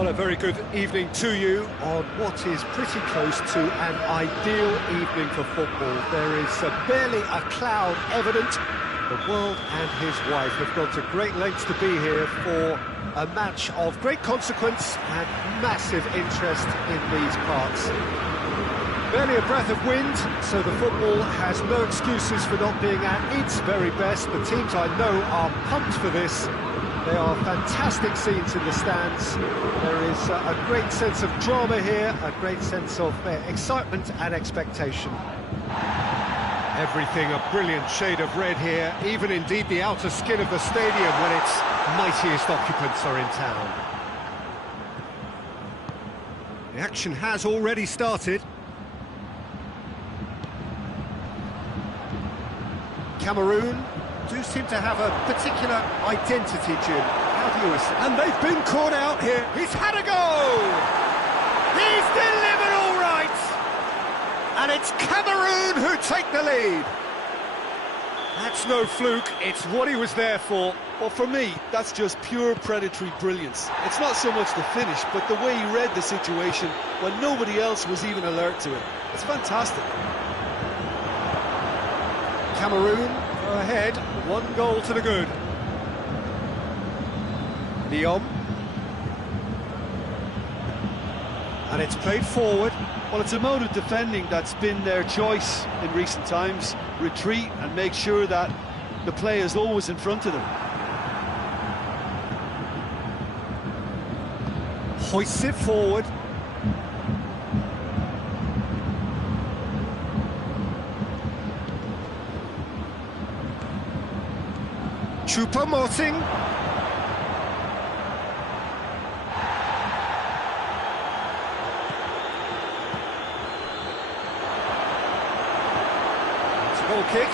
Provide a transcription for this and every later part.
Well, a very good evening to you on what is pretty close to an ideal evening for football. There is barely a cloud evident. The world and his wife have gone to great lengths to be here for a match of great consequence and massive interest in these parts. Barely a breath of wind, so the football has no excuses for not being at its very best. The teams I know are pumped for this. They are fantastic scenes in the stands. There is a great sense of drama here, a great sense of excitement and expectation. Everything a brilliant shade of red here, even indeed the outer skin of the stadium when its mightiest occupants are in town. The action has already started. Cameroon do seem to have a particular identity, Jim. How do you assess? And they've been caught out here. He's had a go! He's delivered all right! And it's Cameroon who take the lead. That's no fluke, it's what he was there for. Well, for me, that's just pure predatory brilliance. It's not so much the finish, but the way he read the situation when nobody else was even alert to it. It's fantastic. Cameroon ahead, 1 goal to the good. Lyon. And it's played forward. Well, it's a mode of defending that's been their choice in recent times. Retreat and make sure that the play is always in front of them. Hoists it forward. Choupo-Moting. It's a goal kick.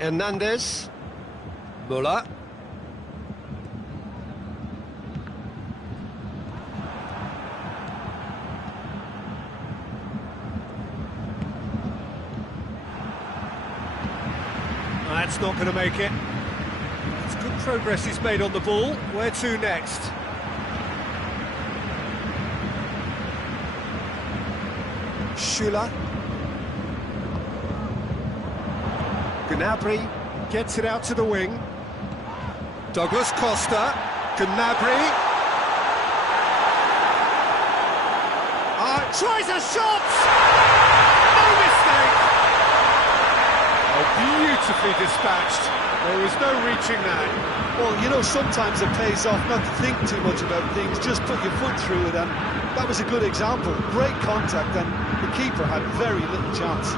Hernandez. Muller. That's not going to make it. It's good progress he's made on the ball. Where to next? Schuller. Gnabry gets it out to the wing. Douglas Costa. Gnabry. Tries a shot! No mistake! Beautifully dispatched. There was no reaching that. Well, you know, sometimes it pays off not to think too much about things, just put your foot through it, and that was a good example. Great contact, and the keeper had very little chance.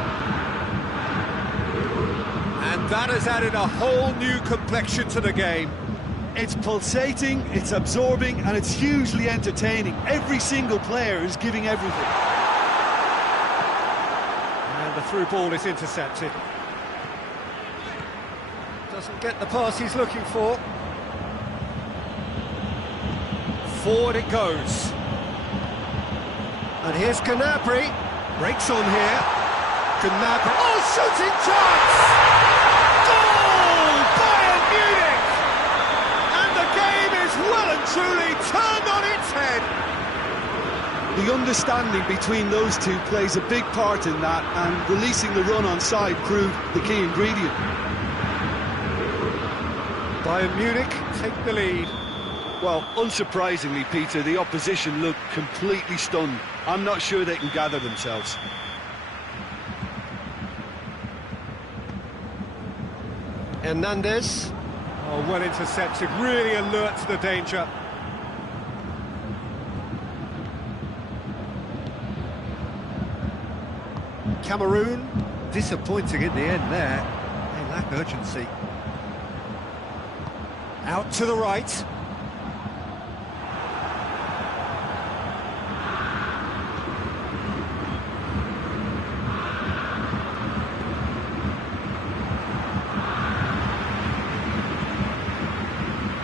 And that has added a whole new complexion to the game. It's pulsating, it's absorbing, and it's hugely entertaining. Every single player is giving everything. And the through ball is intercepted. Doesn't get the pass he's looking for. Forward it goes. And here's Gnabry. Breaks on here. Gnabry. Oh, shooting chance! Goal! Bayern Munich! And the game is well and truly turned on its head. The understanding between those two plays a big part in that, and releasing the run on side proved the key ingredient. Bayern Munich take the lead. Well, unsurprisingly, Peter, the opposition look completely stunned. I'm not sure they can gather themselves. Hernandez. Oh, well intercepted, really alert to the danger. Cameroon, disappointing in the end there. They lack urgency. Out to the right.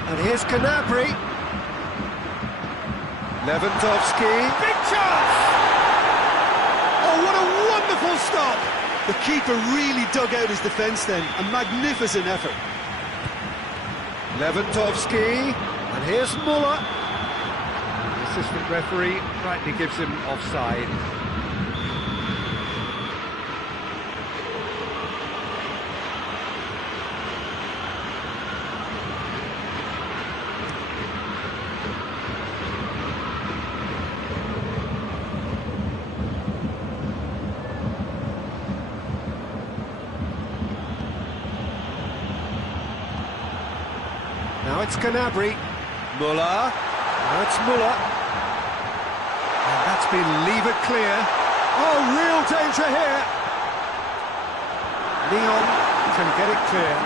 And here's Gnabry. Lewandowski. Big chance! Oh, what a wonderful stop! The keeper really dug out his defence then. A magnificent effort. Lewandowski, and here's Muller. The assistant referee rightly gives him offside. Now it's Gnabry. Muller. Now it's Muller. And that's been levered clear. Oh, real danger here. Leon can get it clear.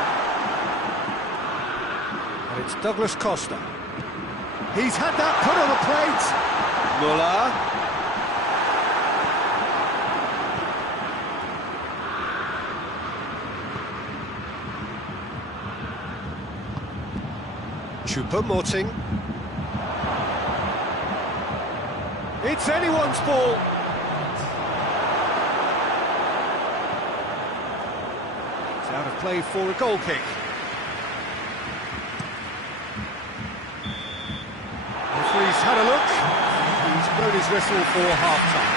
And it's Douglas Costa. He's had that put on the plate. Muller. Choupo-Moting. It's anyone's ball. It's out of play for a goal kick. Referee's had a look. He's blown his whistle for half-time.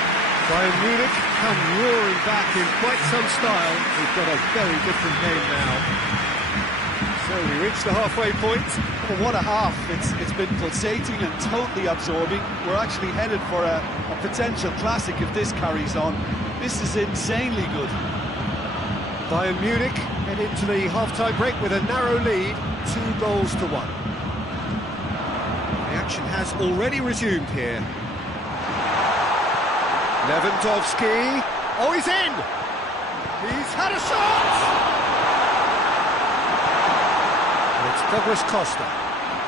Bayern Munich come roaring back in quite some style. We've got a very different game now. So we reach the halfway point. Well, what a half. It's been pulsating and totally absorbing. We're actually headed for a potential classic if this carries on. This is insanely good. Bayern Munich head into the half-time break with a narrow lead, 2-1. The action has already resumed here. Lewandowski. Oh, he's in! He's had a shot! It's Douglas Costa.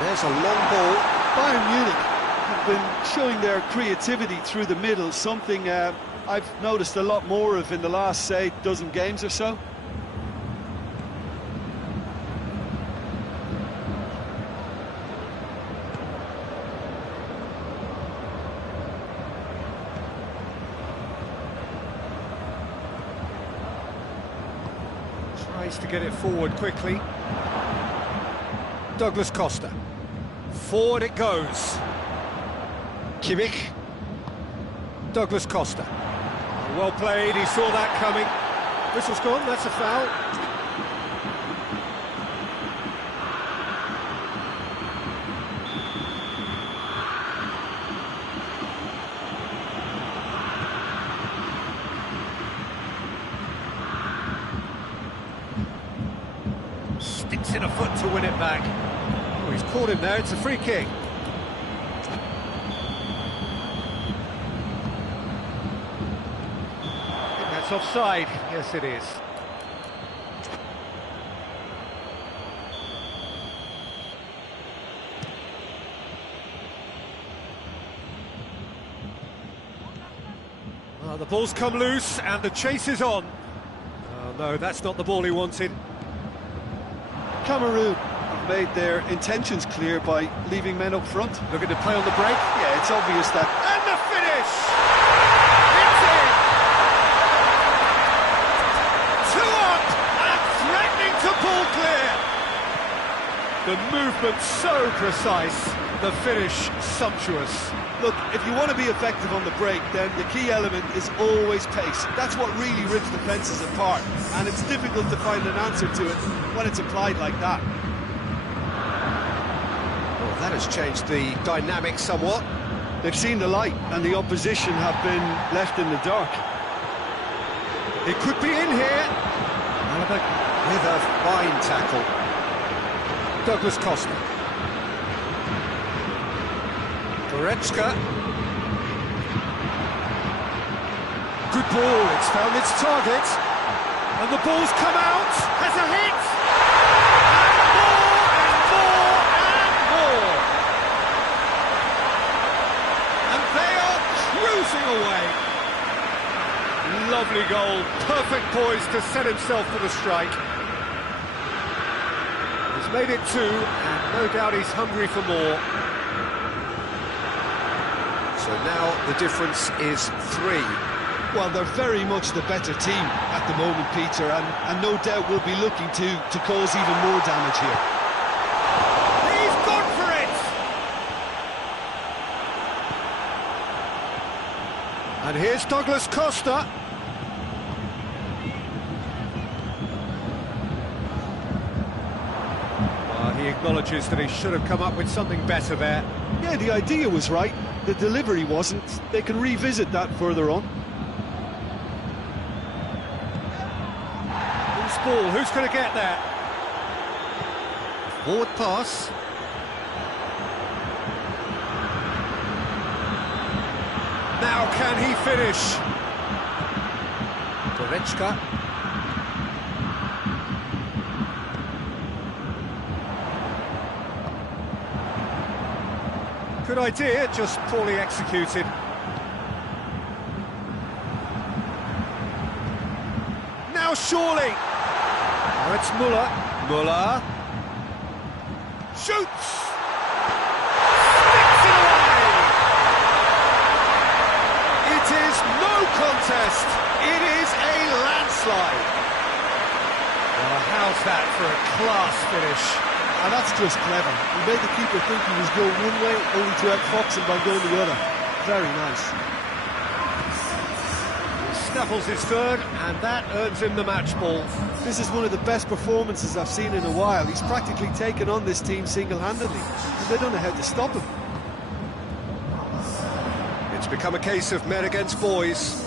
There's a long ball. Bayern Munich have been showing their creativity through the middle, something I've noticed a lot more of in the last, say, dozen games or so. Tries to get it forward quickly. Douglas Costa. Forward it goes. Kimmich. Douglas Costa. Well played, he saw that coming. Whistle's gone, that's a foul. Sticks in a foot to win it back. Oh, he's caught him there, it's a free kick. I think that's offside. Yes, it is. Well, the ball's come loose and the chase is on. Oh no, that's not the ball he wanted. Cameroon have made their intentions clear by leaving men up front. Looking to play on the break. Yeah, it's obvious that... And the finish! It's in! 2 up and threatening to pull clear. The movement so precise, the finish sumptuous. Look, if you want to be effective on the break, then the key element is always pace. That's what really rips defences apart, and it's difficult to find an answer to it when it's applied like that. Well, that has changed the dynamic somewhat. They've seen the light, and the opposition have been left in the dark. It could be in here. Alaba with a fine tackle. Douglas Costa. Goretzka. Good ball, it's found its target. And the ball's come out, has a hit! And more, and more, and more! And they are cruising away. Lovely goal, perfect poise to set himself for the strike. He's made it 2, and no doubt he's hungry for more. So now the difference is 3. Well, they're very much the better team at the moment, Peter, and no doubt will be looking to cause even more damage here. He's gone for it! And here's Douglas Costa. Well, he acknowledges that he should have come up with something better there. Yeah, the idea was right, the delivery wasn't. They can revisit that further on. Ball, who's going to get there? Forward pass. Now can he finish? Goretzka. Good idea, just poorly executed. Now surely! Now it's Muller. Muller. Shoots! Sticks it away! It is no contest. It is a landslide. Well, how's that for a class finish? And that's just clever. He made the keeper think he was going one way, only to outfox him by going the other. Very nice. Snaffles his third, and that earns him the match ball. This is one of the best performances I've seen in a while. He's practically taken on this team single-handedly, and they don't know how to stop him. It's become a case of men against boys.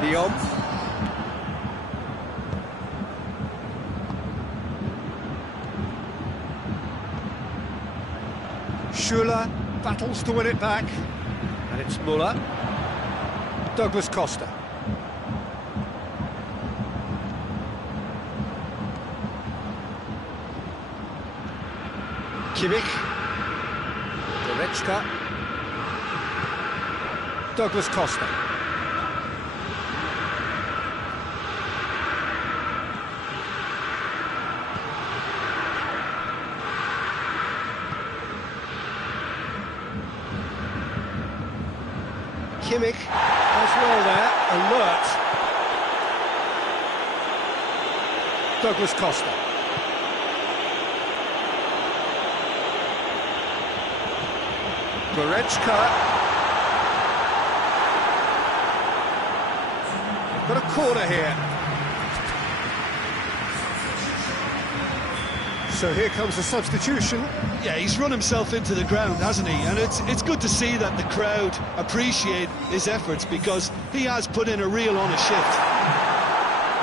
Lyon. Schuller battles to win it back, and it's Muller. Douglas Costa. Kimmich. Goretzka. Douglas Costa. Kimmich as well there, alert. Douglas Costa. Goretzka. They've got a corner here. So here comes the substitution. Yeah, he's run himself into the ground, hasn't he? And it's good to see that the crowd appreciate his efforts, because he has put in a real honest shift.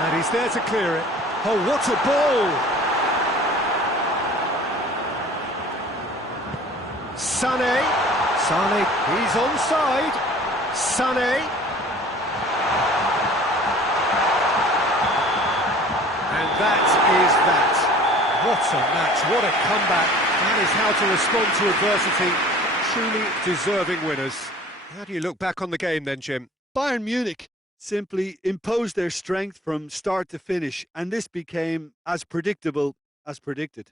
And he's there to clear it. Oh, what a ball! Sané. Sané, he's onside. Sané. And that is that. What a match, what a comeback. That is how to respond to adversity. Truly deserving winners. How do you look back on the game then, Jim? Bayern Munich simply imposed their strength from start to finish, and this became as predictable as predicted.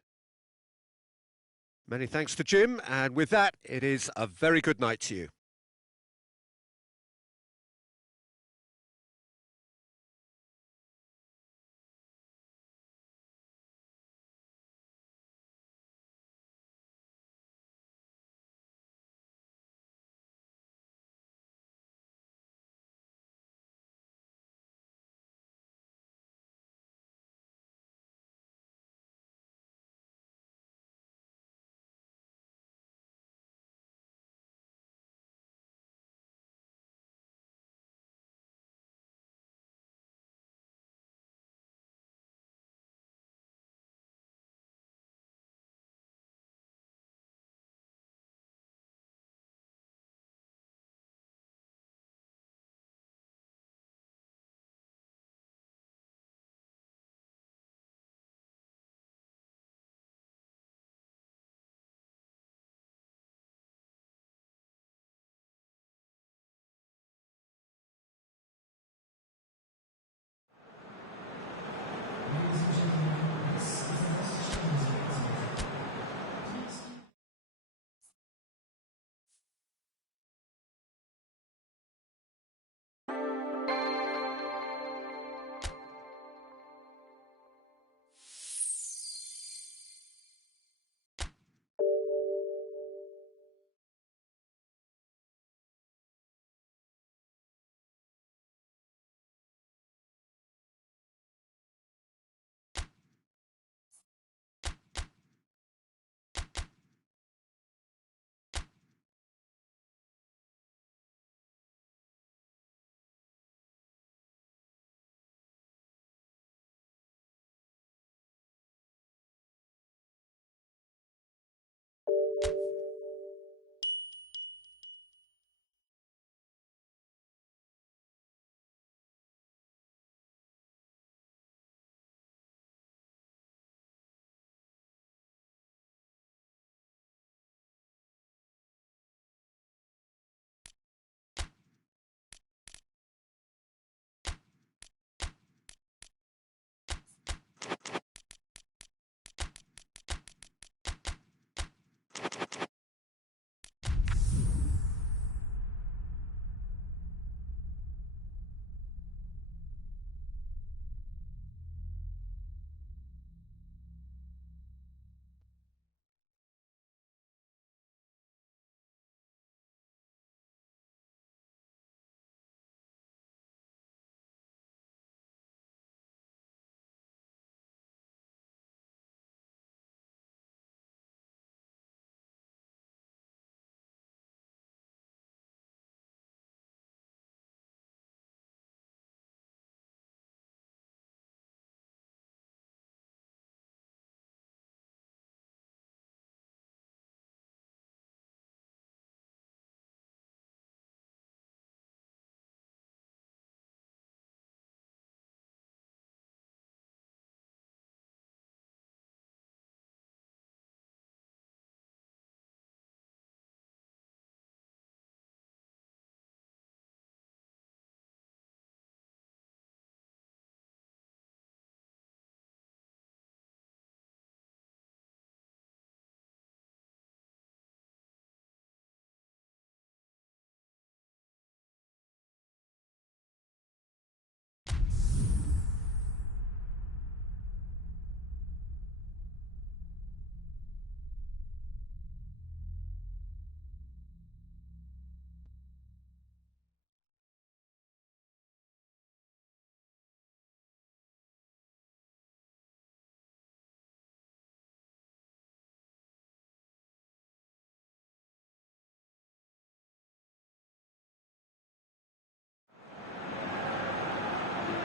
Many thanks to Jim, and with that, it is a very good night to you.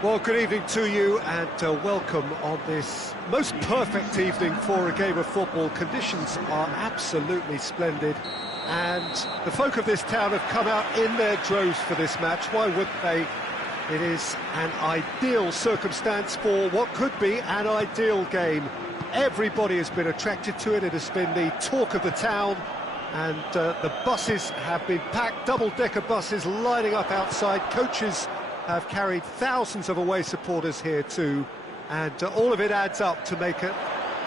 Well, good evening to you and welcome on this most perfect evening for a game of football. Conditions are absolutely splendid and the folk of this town have come out in their droves for this match. Why wouldn't they? It is an ideal circumstance for what could be an ideal game. Everybody has been attracted to it. It has been the talk of the town, and the buses have been packed, double-decker buses lining up outside. Coaches have carried thousands of away supporters here too, and all of it adds up to make a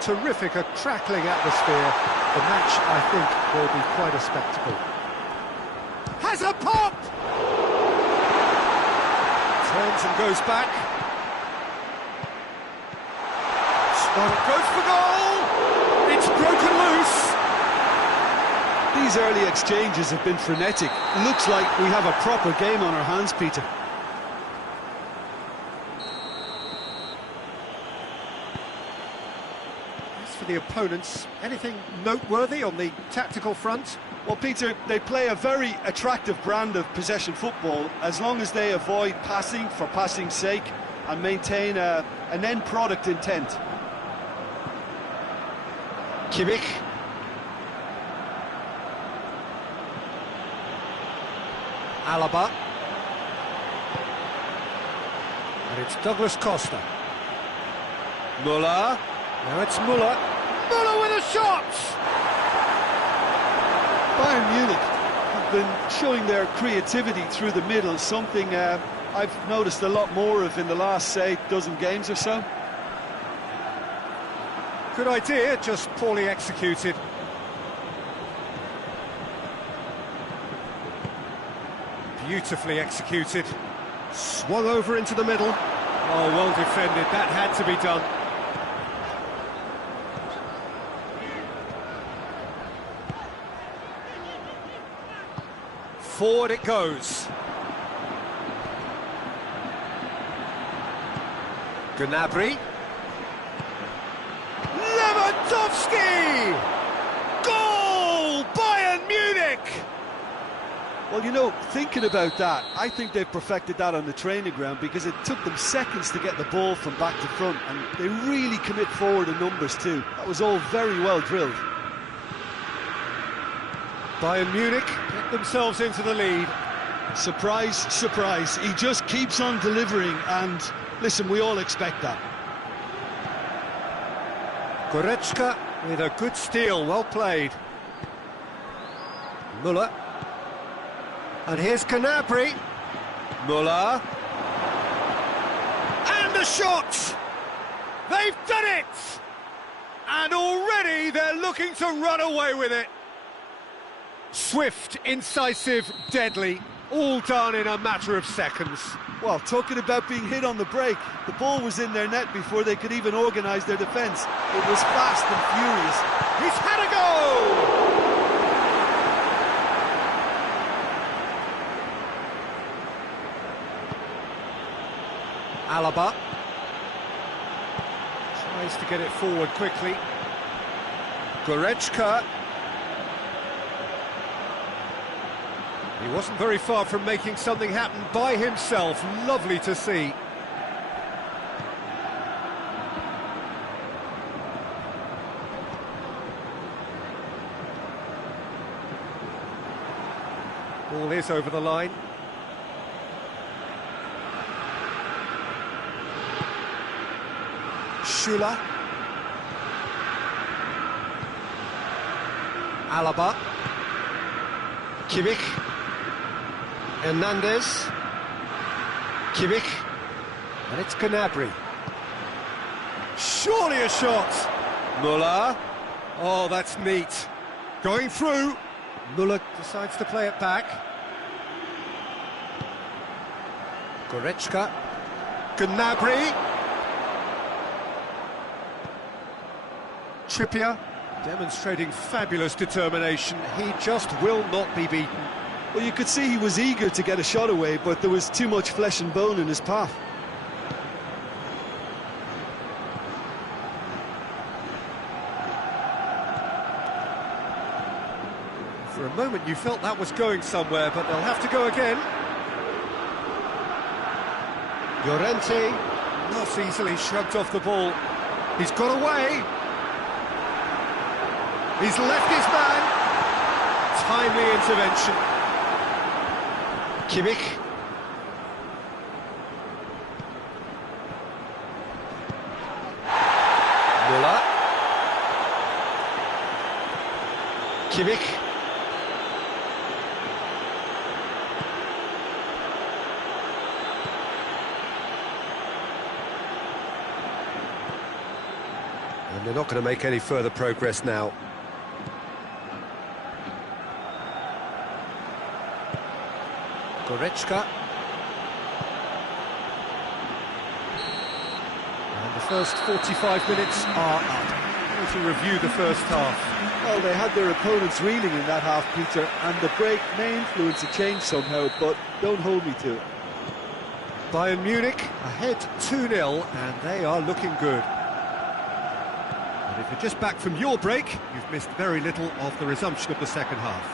terrific, a crackling atmosphere. The match, I think, will be quite a spectacle. Has a pop! Turns and goes back. Goes for goal! It's broken loose! These early exchanges have been frenetic. Looks like we have a proper game on our hands, Peter. As for the opponents, anything noteworthy on the tactical front? Well, Peter, they play a very attractive brand of possession football as long as they avoid passing for passing's sake and maintain an end product intent. Kimmich. Alaba. And it's Douglas Costa. Müller. Now it's Müller. Müller with a shot! Bayern Munich have been showing their creativity through the middle, something I've noticed a lot more of in the last, say, dozen games or so. Good idea, just poorly executed. Beautifully executed. Swung over into the middle. Oh, well defended, that had to be done. Forward it goes. Gnabry. Lewandowski! Goal! Bayern Munich! Well, you know, thinking about that, I think they've perfected that on the training ground because it took them seconds to get the ball from back to front, and they really commit forward in numbers too. That was all very well drilled. Bayern Munich get themselves into the lead. Surprise, surprise. He just keeps on delivering, and listen, we all expect that. Goretzka with a good steal, well played. Müller. And here's Gnabry. Müller. And the shot! They've done it! And already they're looking to run away with it. Swift, incisive, deadly, all done in a matter of seconds. Well, talking about being hit on the break, the ball was in their net before they could even organise their defence. It was fast and furious. He's had a go! Alaba tries to get it forward quickly. Goretzka. He wasn't very far from making something happen by himself. Lovely to see. Ball is over the line. Schüller. Alaba. Kimmich. Hernandez. Kimmich. And it's Gnabry. Surely a shot. Müller. Oh, that's neat. Going through. Müller decides to play it back. Goretzka. Gnabry. Trippier demonstrating fabulous determination. He just will not be beaten. Well, you could see he was eager to get a shot away, but there was too much flesh and bone in his path. For a moment you felt that was going somewhere, but they'll have to go again. Llorente, not easily shrugged off the ball. He's got away. He's left his man. Timely intervention. Kimmich. Müller. Kimmich. And they're not going to make any further progress now. Goretzka. And the first 45 minutes are up. To review the first half. Well, they had their opponents reeling in that half, Peter, and the break may influence a change somehow, but don't hold me to it. Bayern Munich ahead 2-0, and they are looking good. And if you're just back from your break, you've missed very little of the resumption of the second half.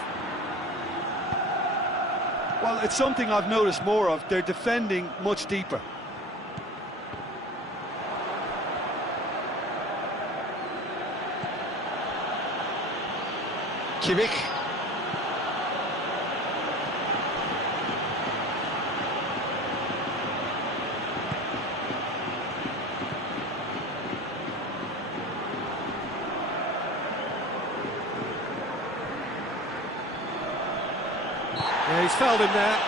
Well, it's something I've noticed more of. They're defending much deeper. Kimmich. Yeah, he's fouled him there.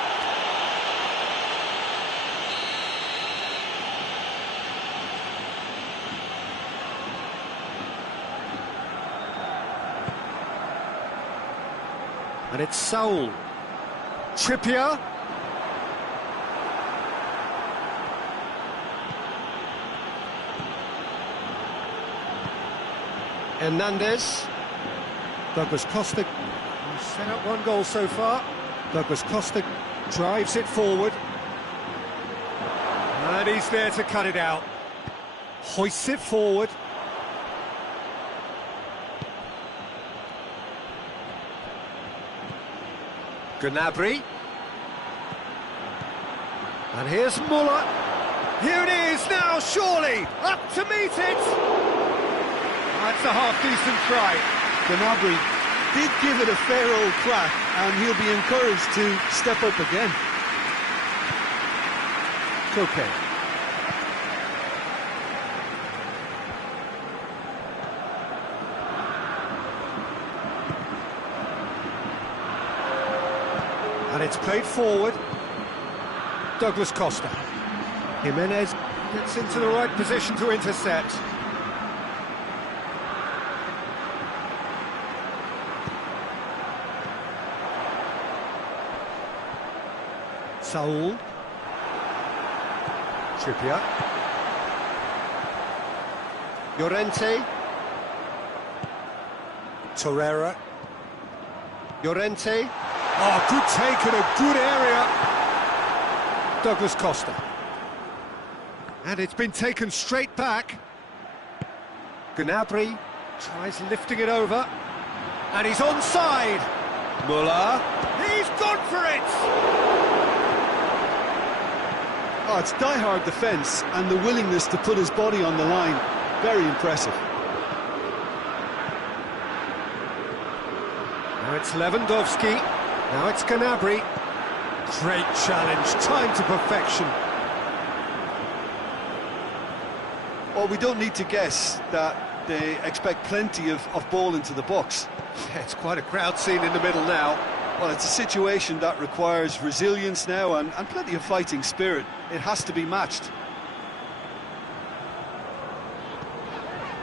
And it's Saul. Trippier. Hernandez. Douglas Costa. He's set up one goal so far. Douglas Costa drives it forward. And he's there to cut it out. Hoists it forward. Gnabry. And here's Müller. Here it is now, surely, up to meet it. That's a half-decent try. Gnabry did give it a fair old crack, and he'll be encouraged to step up again. Okay. And it's played forward. Douglas Costa. Jimenez gets into the right position to intercept. Saul. Trippier. Llorente. Torreira. Llorente. Oh, good take in a good area. Douglas Costa. And it's been taken straight back. Gnabry tries lifting it over. And he's onside. Müller. He's gone for it! Oh, it's die-hard defence and the willingness to put his body on the line. Very impressive. Now it's Lewandowski. Now it's Gnabry. Great challenge, timed to perfection. Well, we don't need to guess that they expect plenty of ball into the box. Yeah, it's quite a crowd scene in the middle now. Well, it's a situation that requires resilience now and plenty of fighting spirit. It has to be matched.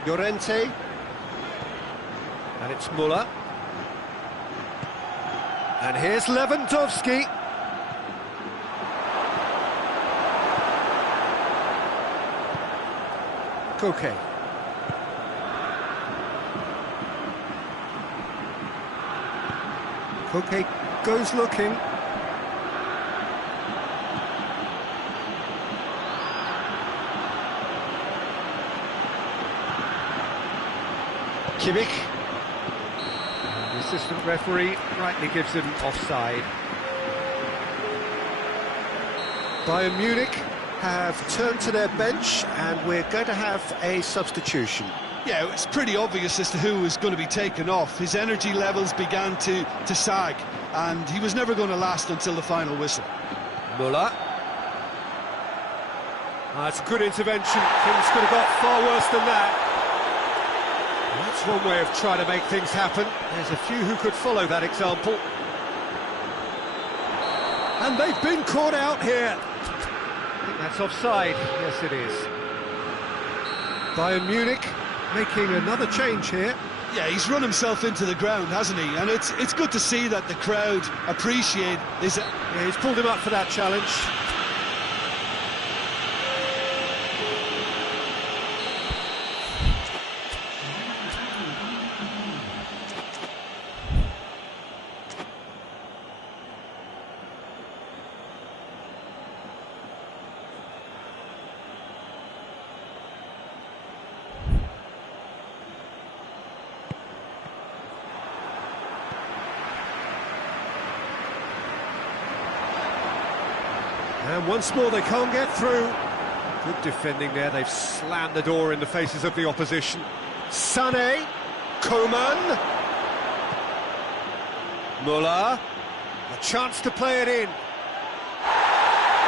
Llorente. And it's Müller. And here's Lewandowski. Koke. Koke goes looking. Kimmich. And the assistant referee rightly gives him offside. Bayern Munich have turned to their bench, and we're going to have a substitution. Yeah, it's pretty obvious as to who was going to be taken off. His energy levels began to sag, and he was never going to last until the final whistle. Muller. That's a good intervention. Things could have got far worse than that. That's one way of trying to make things happen. There's a few who could follow that example. And they've been caught out here. I think that's offside. Yes, it is. Bayern Munich making another change here. Yeah, he's run himself into the ground, hasn't he? And it's good to see that the crowd appreciate his... Yeah, he's pulled him up for that challenge. And once more they can't get through. Good defending there, they've slammed the door in the faces of the opposition. Sané, Coman, Muller, a chance to play it in.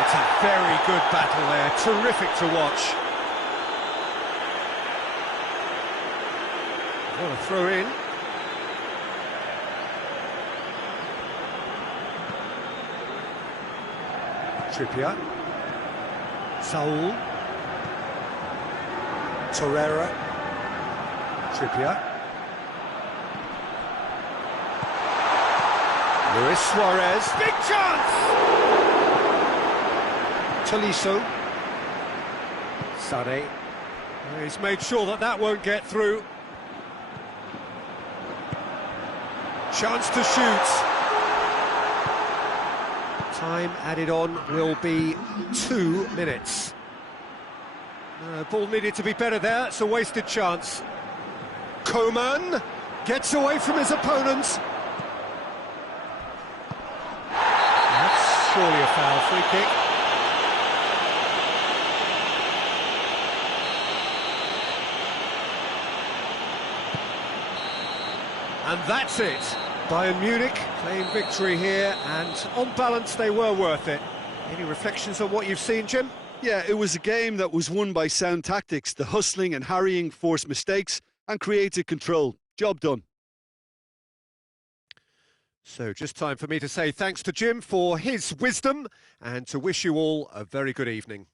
It's a very good battle there, terrific to watch. What a throw in. Trippier, Saul, Torreira, Trippier, Luis Suarez, big chance! Tolisso, Sané, he's made sure that that won't get through. Chance to shoot. Time added on will be 2 minutes. Ball needed to be better there, it's a wasted chance. Coman gets away from his opponent. That's surely a foul, free kick. And that's it. Bayern Munich claim victory here, and on balance they were worth it. Any reflections on what you've seen, Jim? Yeah, it was a game that was won by sound tactics. The hustling and harrying forced mistakes and created control. Job done. So just time for me to say thanks to Jim for his wisdom and to wish you all a very good evening.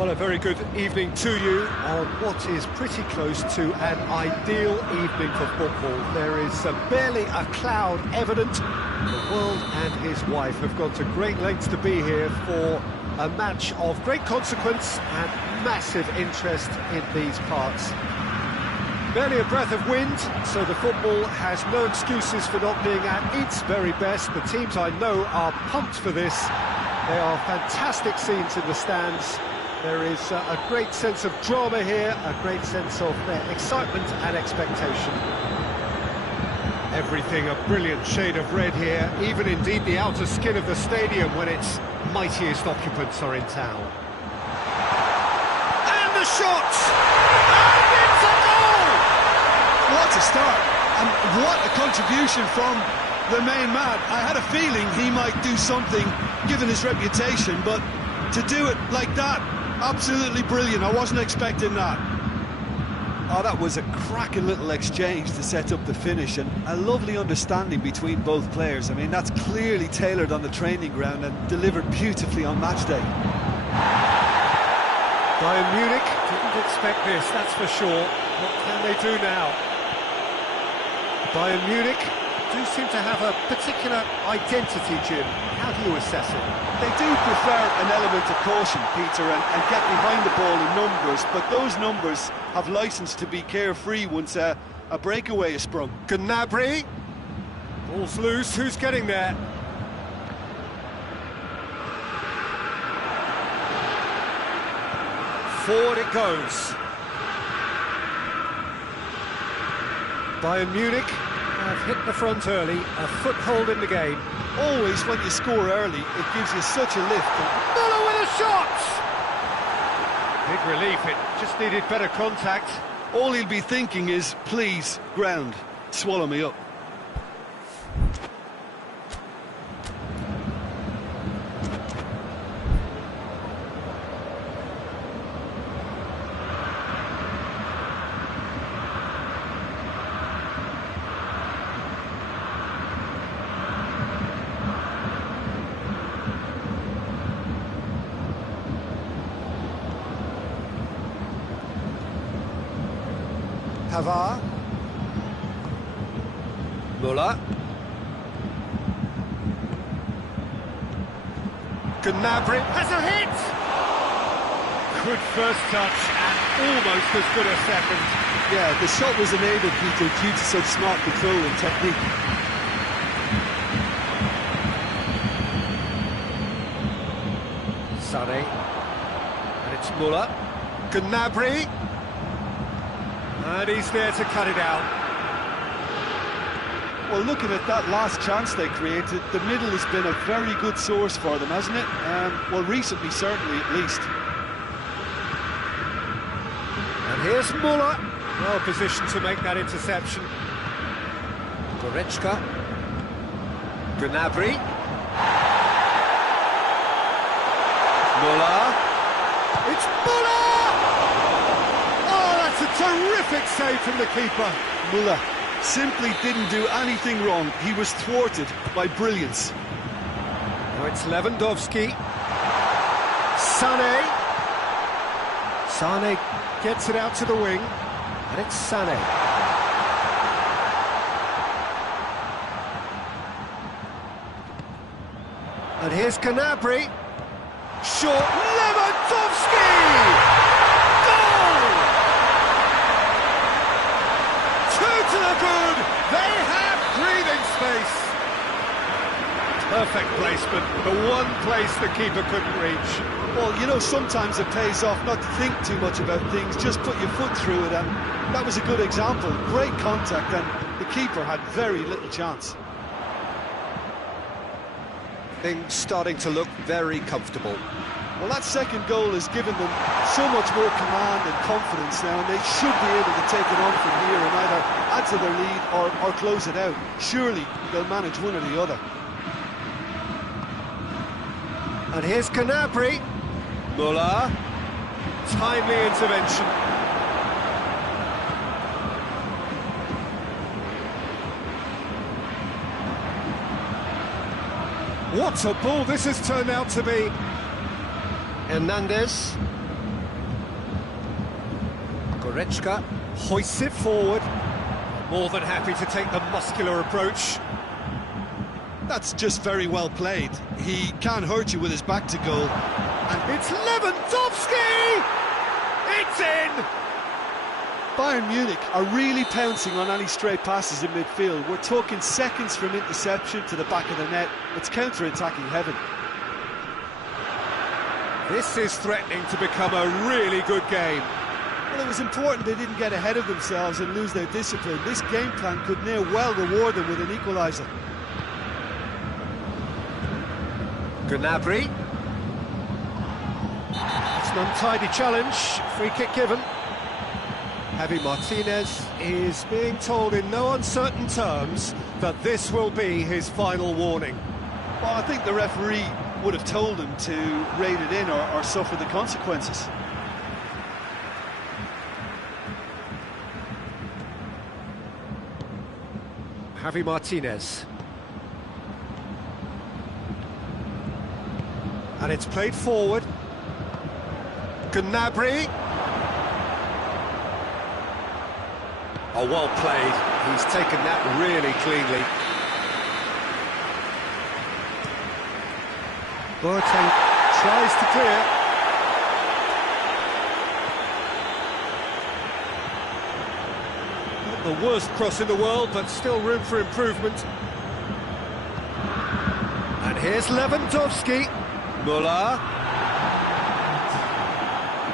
Well, a very good evening to you on what is pretty close to an ideal evening for football. There is barely a cloud evident. The world and his wife have gone to great lengths to be here for a match of great consequence and massive interest in these parts. Barely a breath of wind, so the football has no excuses for not being at its very best. The teams I know are pumped for this. They are fantastic scenes in the stands. There is a great sense of drama here, a great sense of excitement and expectation. Everything a brilliant shade of red here, even indeed the outer skin of the stadium when its mightiest occupants are in town. And the shot! And it's a goal! What a start, and what a contribution from the main man. I had a feeling he might do something, given his reputation, but to do it like that, absolutely brilliant. I wasn't expecting that. Oh, that was a cracking little exchange to set up the finish, and a lovely understanding between both players. I mean, that's clearly tailored on the training ground and delivered beautifully on match day. Bayern Munich didn't expect this, that's for sure. What can they do now? Bayern Munich do seem to have a particular identity, Jim. How do you assess it? They do prefer an element of caution, Peter, and get behind the ball in numbers, but those numbers have licence to be carefree once a breakaway is sprung. Gnabry. Ball's loose, who's getting there? Forward it goes. Bayern Munich have hit the front early, a foothold in the game. Always when you score early, it gives you such a lift. Müller with a shot! Big relief, it just needed better contact. All he'll be thinking is, please, ground, swallow me up. Pavard. Müller. Gnabry has a hit! Good first touch and almost as good a second. Yeah, the shot was enabled, Peter, due to such smart control and technique. Sané. And it's Müller. Gnabry. And he's there to cut it out. Well, looking at that last chance they created, the middle has been a very good source for them, hasn't it? Well, recently, certainly, at least. And here's Müller, well positioned to make that interception. Goretzka. Gnabry. Müller. It's Müller! A terrific save from the keeper. Müller simply didn't do anything wrong. He was thwarted by brilliance. Now it's Lewandowski. Sané. Sané gets it out to the wing. And it's Sané. And here's Gnabry. Short. Lewandowski! To the good, they have breathing space. Perfect placement, the one place the keeper couldn't reach. Well, you know, sometimes it pays off not to think too much about things, just put your foot through it, and that was a good example. Great contact, and the keeper had very little chance. Things starting to look very comfortable. Well, that second goal has given them so much more command and confidence now, and they should be able to take it on from here and either add to their lead or close it out. Surely they'll manage one or the other. And here's Gnabry. Müller. Timely intervention. What a ball this has turned out to be. Hernandez. Goretzka hoists it forward. More than happy to take the muscular approach. That's just very well played. He can't hurt you with his back to goal. And it's Lewandowski! It's in! Bayern Munich are really pouncing on any stray passes in midfield. We're talking seconds from interception to the back of the net. It's counter-attacking heaven. This is threatening to become a really good game. Well, it was important they didn't get ahead of themselves and lose their discipline. This game plan could near well reward them with an equaliser. Gnabry. It's an untidy challenge. Free kick given. Javi Martinez is being told in no uncertain terms that this will be his final warning. Well, I think the referee would have told him to rein it in or suffer the consequences. Javi Martinez. And it's played forward. Gnabry. Oh, well played. He's taken that really cleanly. Boateng tries to clear. Not the worst cross in the world, but still room for improvement. And here's Lewandowski. Müller.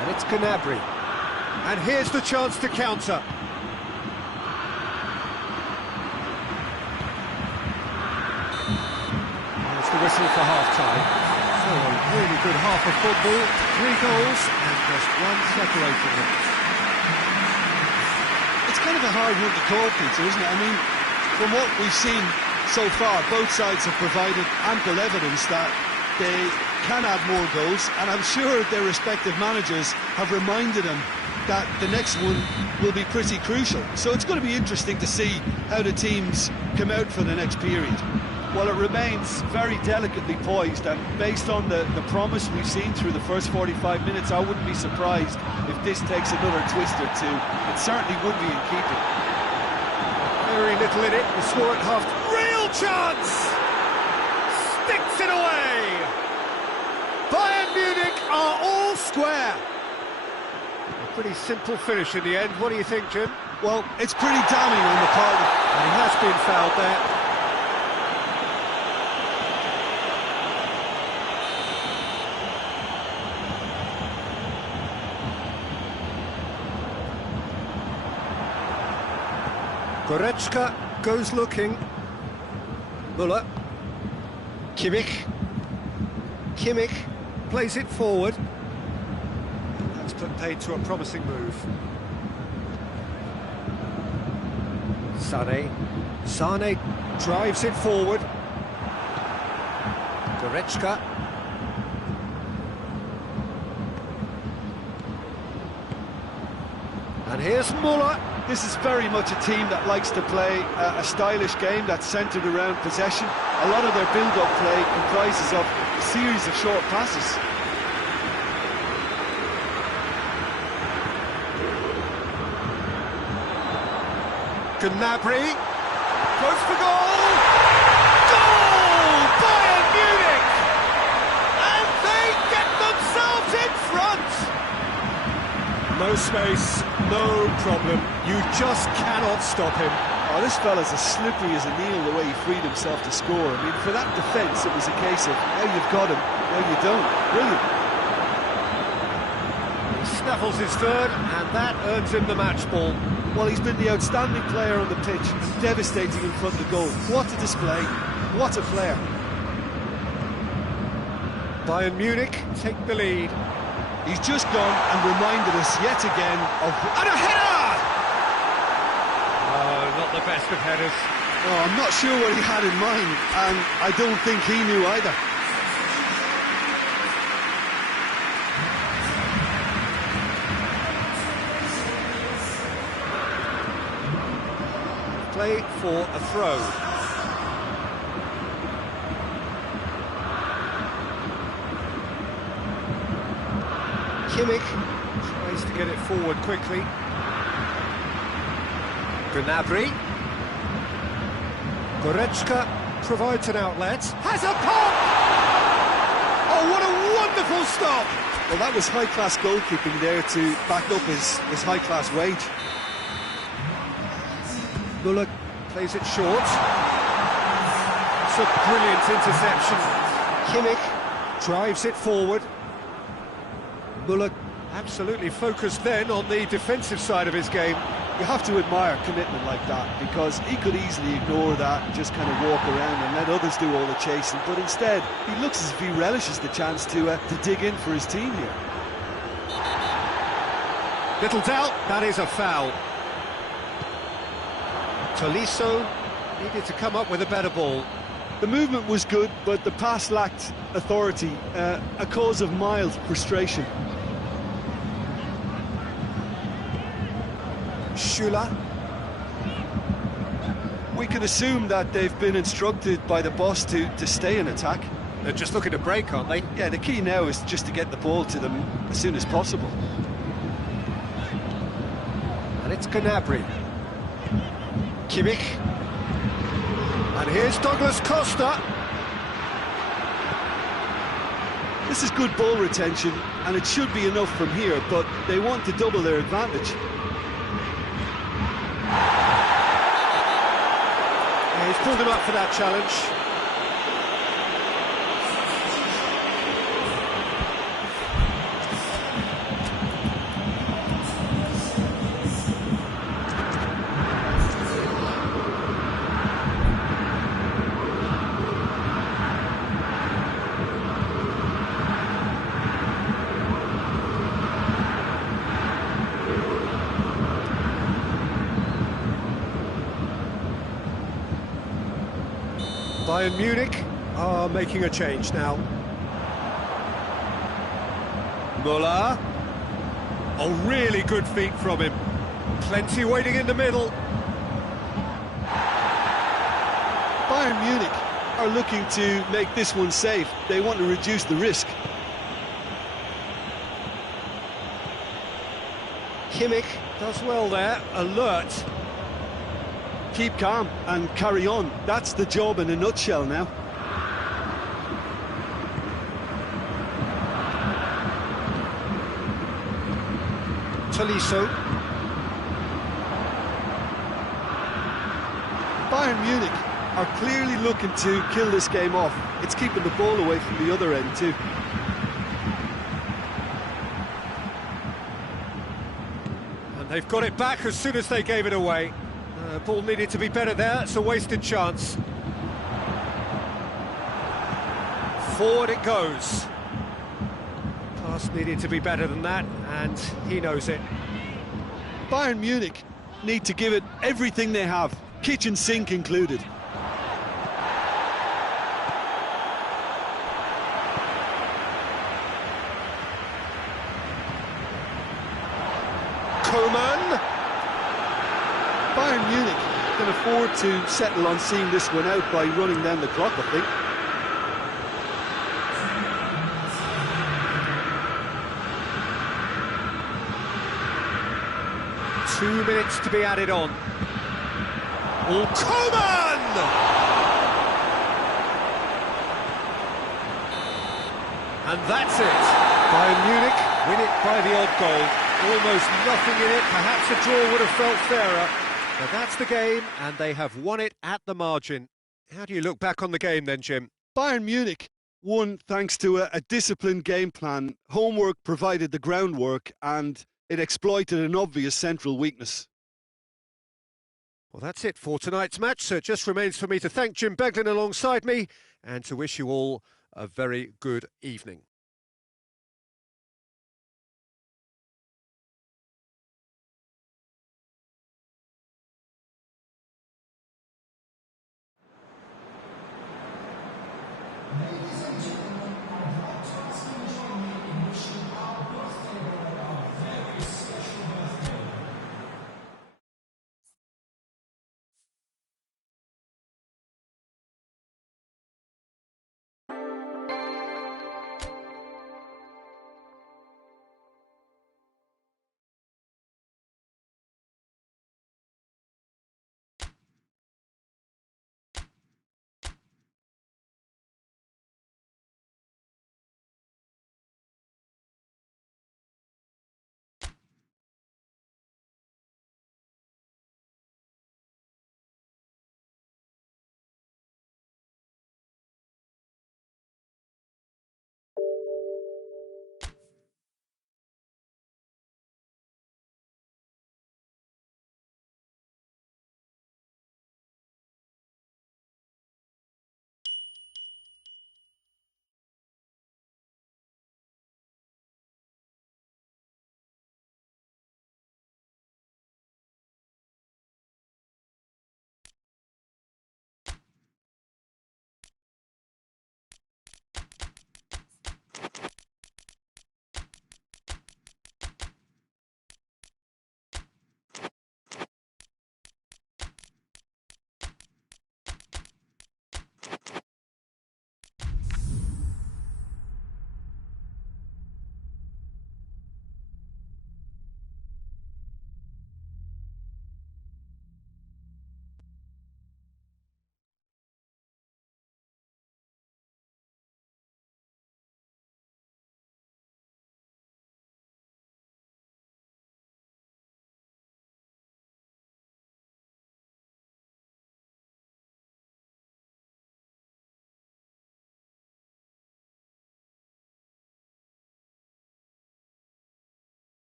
And it's Gnabry. And here's the chance to counter. There's the whistle for half-time. So a really good half of football. 3 goals and just one separating them. It's kind of a hard one to call, Peter, isn't it? I mean, from what we've seen so far, both sides have provided ample evidence that they can add more goals, and I'm sure their respective managers have reminded them that the next one will be pretty crucial. So it's going to be interesting to see how the teams come out for the next period. Well, it remains very delicately poised, and based on the promise we've seen through the first 45 minutes, I wouldn't be surprised if this takes another twist or two. It certainly would be in keeping. Very little in it, the score at half. Real chance! Sticks it away! Bayern Munich are all square. A pretty simple finish in the end. What do you think, Jim? Well, it's pretty damning on the part of... And he has been fouled there. Goretzka goes looking. Müller. Kimmich. Kimmich plays it forward. That's put paid to a promising move. Sané. Sané drives it forward. Goretzka. And here's Müller. This is very much a team that likes to play a stylish game that's centred around possession. A lot of their build-up play comprises of a series of short passes. Gnabry goes for goal! Goal! Bayern Munich! And they get themselves in front! No space, no problem. You just cannot stop him. Oh, this fella's as slippery as a needle the way he freed himself to score. I mean, for that defence, it was a case of, now you've got him, now you don't. Brilliant. He snaffles his third, and that earns him the match ball. Well, he's been the outstanding player on the pitch, devastating in front of the goal. What a display, what a player. Bayern Munich take the lead. He's just gone and reminded us yet again of... And a header! Oh, not the best of headers. Oh, I'm not sure what he had in mind, and I don't think he knew either. Play for a throw. Kimmich tries to get it forward quickly. Gnabry. Goretzka provides an outlet. Has a pop! Oh, what a wonderful stop! Well, that was high-class goalkeeping there to back up his high-class wage. Muller plays it short. It's a brilliant interception. Kimmich drives it forward. Muller absolutely focused then on the defensive side of his game. You have to admire commitment like that, because he could easily ignore that and just kind of walk around and let others do all the chasing, but instead he looks as if he relishes the chance to dig in for his team here. Little doubt, that is a foul. Tolisso needed to come up with a better ball. The movement was good, but the pass lacked authority, a cause of mild frustration. Schüller. We can assume that they've been instructed by the boss to stay in attack. They're just looking to break, aren't they? Yeah, the key now is just to get the ball to them as soon as possible. And it's Gnabry. Kimmich. And here's Douglas Costa. This is good ball retention, and it should be enough from here, but they want to double their advantage. Yeah, he's pulled him up for that challenge. Bayern Munich are making a change now. Muller. Oh, really good feet from him. Plenty waiting in the middle. Bayern Munich are looking to make this one safe. They want to reduce the risk. Kimmich does well there, alert. Keep calm and carry on. That's the job in a nutshell now. Tolisso. Bayern Munich are clearly looking to kill this game off. It's keeping the ball away from the other end too. And they've got it back as soon as they gave it away. Ball needed to be better there, it's a wasted chance. Forward it goes. Pass needed to be better than that, and he knows it. Bayern Munich need to give it everything they have, kitchen sink included. Coman. Bayern Munich can afford to settle on seeing this one out by running down the clock, I think. Two minutes to be added on. Oh, Coman! And that's it. Bayern Munich win it by the odd goal. Almost nothing in it. Perhaps a draw would have felt fairer. But that's the game, and they have won it at the margin. How do you look back on the game then, Jim? Bayern Munich won thanks to a disciplined game plan. Homework provided the groundwork, and it exploited an obvious central weakness. Well, that's it for tonight's match, so it just remains for me to thank Jim Beglin alongside me and to wish you all a very good evening.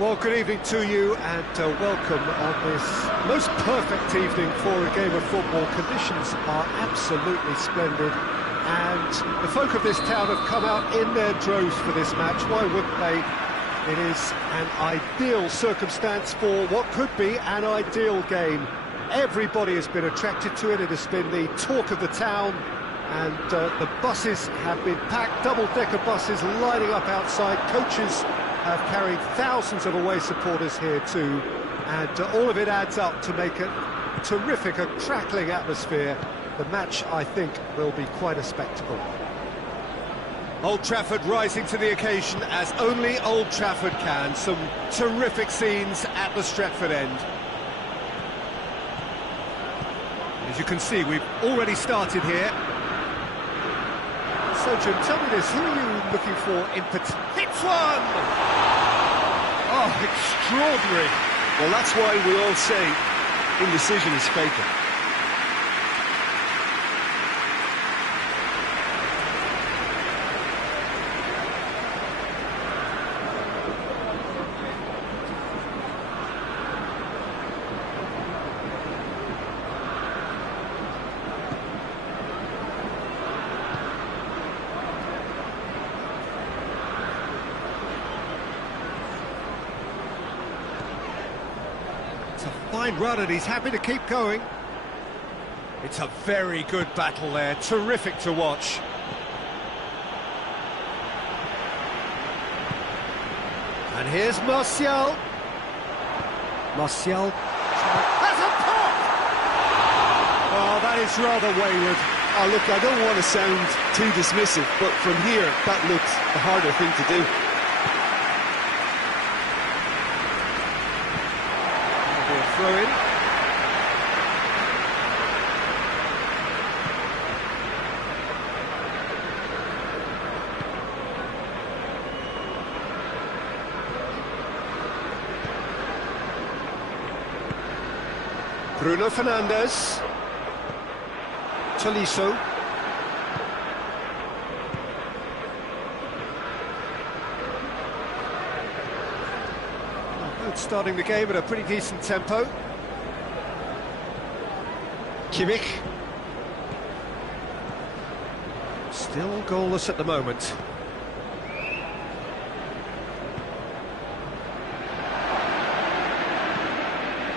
Well, good evening to you and welcome on this most perfect evening for a game of football. Conditions are absolutely splendid and the folk of this town have come out in their droves for this match. Why wouldn't they? It is an ideal circumstance for what could be an ideal game. Everybody has been attracted to it. It has been the talk of the town, and the buses have been packed, double-decker buses lining up outside. Coaches have carried thousands of away supporters here too, and all of it adds up to make it terrific, a crackling atmosphere. The match, I think, will be quite a spectacle. Old Trafford rising to the occasion as only Old Trafford can. Some terrific scenes at the Stretford end. As you can see, we've already started here. So, Jim, tell me this, who are you looking for in particular? Hits one! Oh, extraordinary. Well, that's why we all say indecision is fatal. It's a fine run and he's happy to keep going. It's a very good battle there, terrific to watch. And here's Martial. Martial has a pop! Oh, that is rather wayward. Oh, look, I don't want to sound too dismissive, but from here, that looks the harder thing to do. Throw in. Bruno Fernandes. Tolisso. Starting the game at a pretty decent tempo. Kimmich. Still goalless at the moment.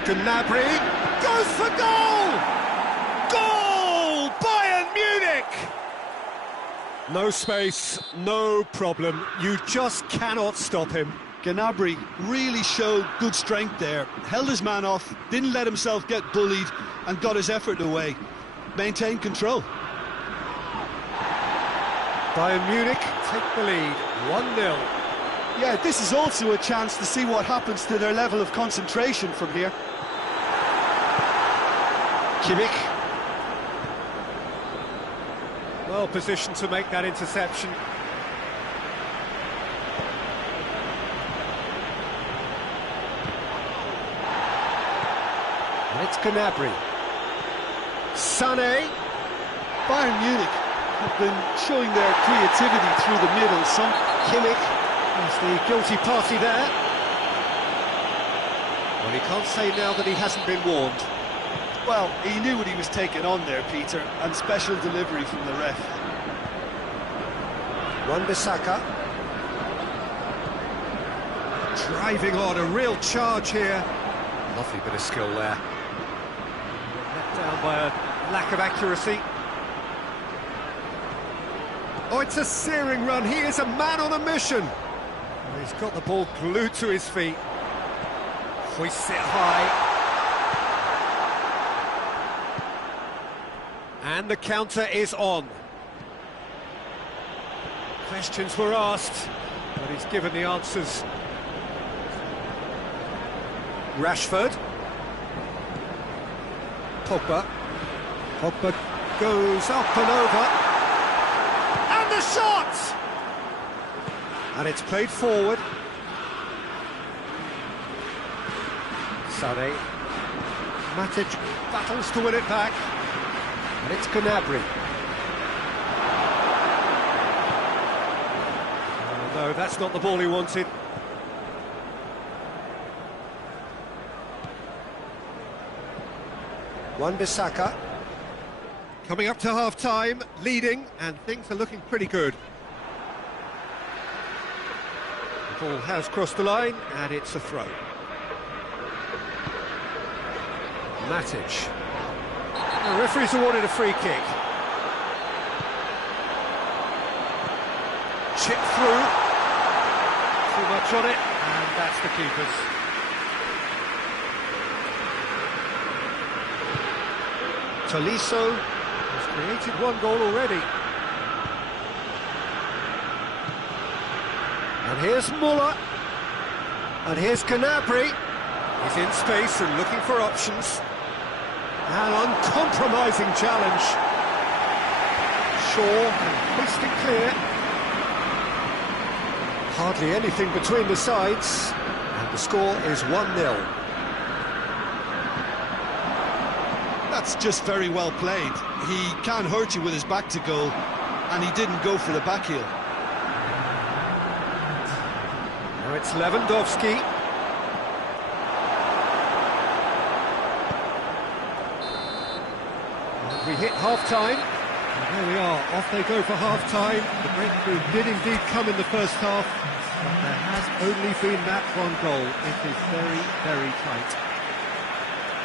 Gnabry goes for goal! Goal! Bayern Munich! No space, no problem. You just cannot stop him. Gnabry really showed good strength there, held his man off, didn't let himself get bullied, and got his effort away. Maintained control. Bayern Munich take the lead, 1-0. Yeah, this is also a chance to see what happens to their level of concentration from here. Kimmich. Well positioned to make that interception. And it's Gnabry. Sané. Bayern Munich have been showing their creativity through the middle. Some Kimmich is the guilty party there. Well, he can't say now that he hasn't been warned. Well, he knew what he was taking on there, Peter, and special delivery from the ref. Wan-Bissaka. Driving on, a real charge here. Lovely bit of skill there. Let down by a lack of accuracy. Oh, it's a searing run. He is a man on a mission. Oh, he's got the ball glued to his feet. Hoists it high. And the counter is on. Questions were asked, but he's given the answers. Rashford. Pogba. Pogba goes up and over. And the shot! And it's played forward. Sané. Matic battles to win it back. And it's Gnabry. Oh, no, that's not the ball he wanted. Wan-Bissaka. Coming up to half-time, leading, and things are looking pretty good. The ball has crossed the line, and it's a throw. Matic. The referee's awarded a free kick. Chip through. Too much on it, and that's the keeper's. Tolisso has created one goal already. And here's Muller. And here's Gnabry. He's in space and looking for options. An uncompromising challenge. Shaw can hoist it clear. Hardly anything between the sides. And the score is 1-0. That's just very well played. He can't hurt you with his back to goal, and he didn't go for the back heel. Now it's Lewandowski. And we hit half-time. And there we are, off they go for half-time. The breakthrough did indeed come in the first half, but there has only been that one goal. It is very, very tight.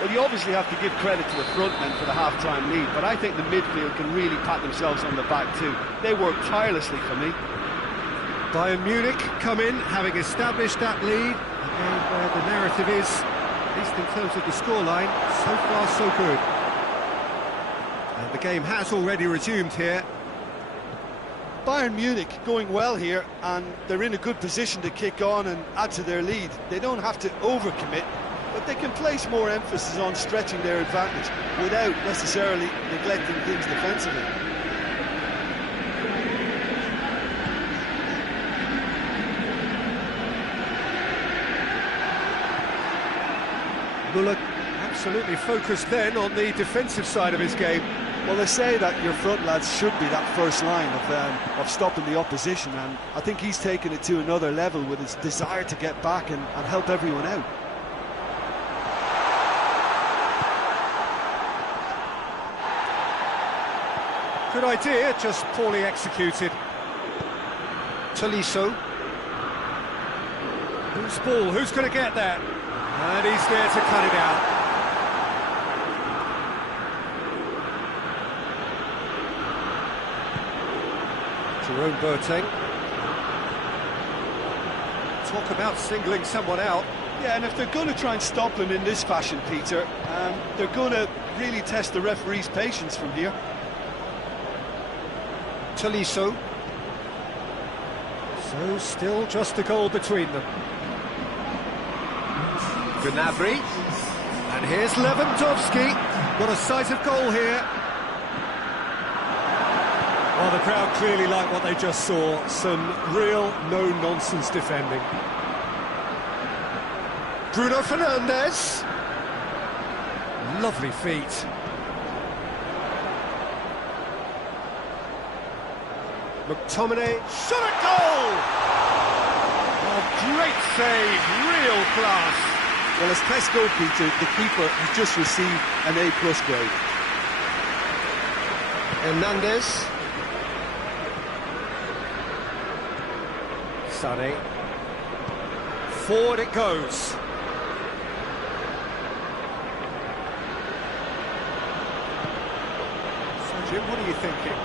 Well, you obviously have to give credit to the front men for the half-time lead, but I think the midfield can really pat themselves on the back too. They work tirelessly for me. Bayern Munich come in, having established that lead. Again, where the narrative is, at least in terms of the scoreline, so far so good. And the game has already resumed here. Bayern Munich going well here, and they're in a good position to kick on and add to their lead. They don't have to overcommit, but they can place more emphasis on stretching their advantage without necessarily neglecting things defensively. Muller absolutely focused then on the defensive side of his game. Well, they say that your front lads should be that first line of stopping the opposition, and I think he's taken it to another level with his desire to get back and help everyone out. Good idea, just poorly executed. Tolisso. Who's ball? Who's going to get that? And he's there to cut it out. Jerome Boateng. Talk about singling someone out. Yeah, and if they're going to try and stop him in this fashion, Peter, they're going to really test the referee's patience from here. Tolisso. So still just a goal between them. Gnabry. And here's Lewandowski. Got a sight of goal here. Well, the crowd clearly like what they just saw. Some real no-nonsense defending. Bruno Fernandes. Lovely feet. McTominay, shot at goal! Oh, great save, real class. Well, as tests go, Peter, the keeper has just received an A+ grade. Hernandez. Sané. Forward it goes. So, Jim, what are you thinking?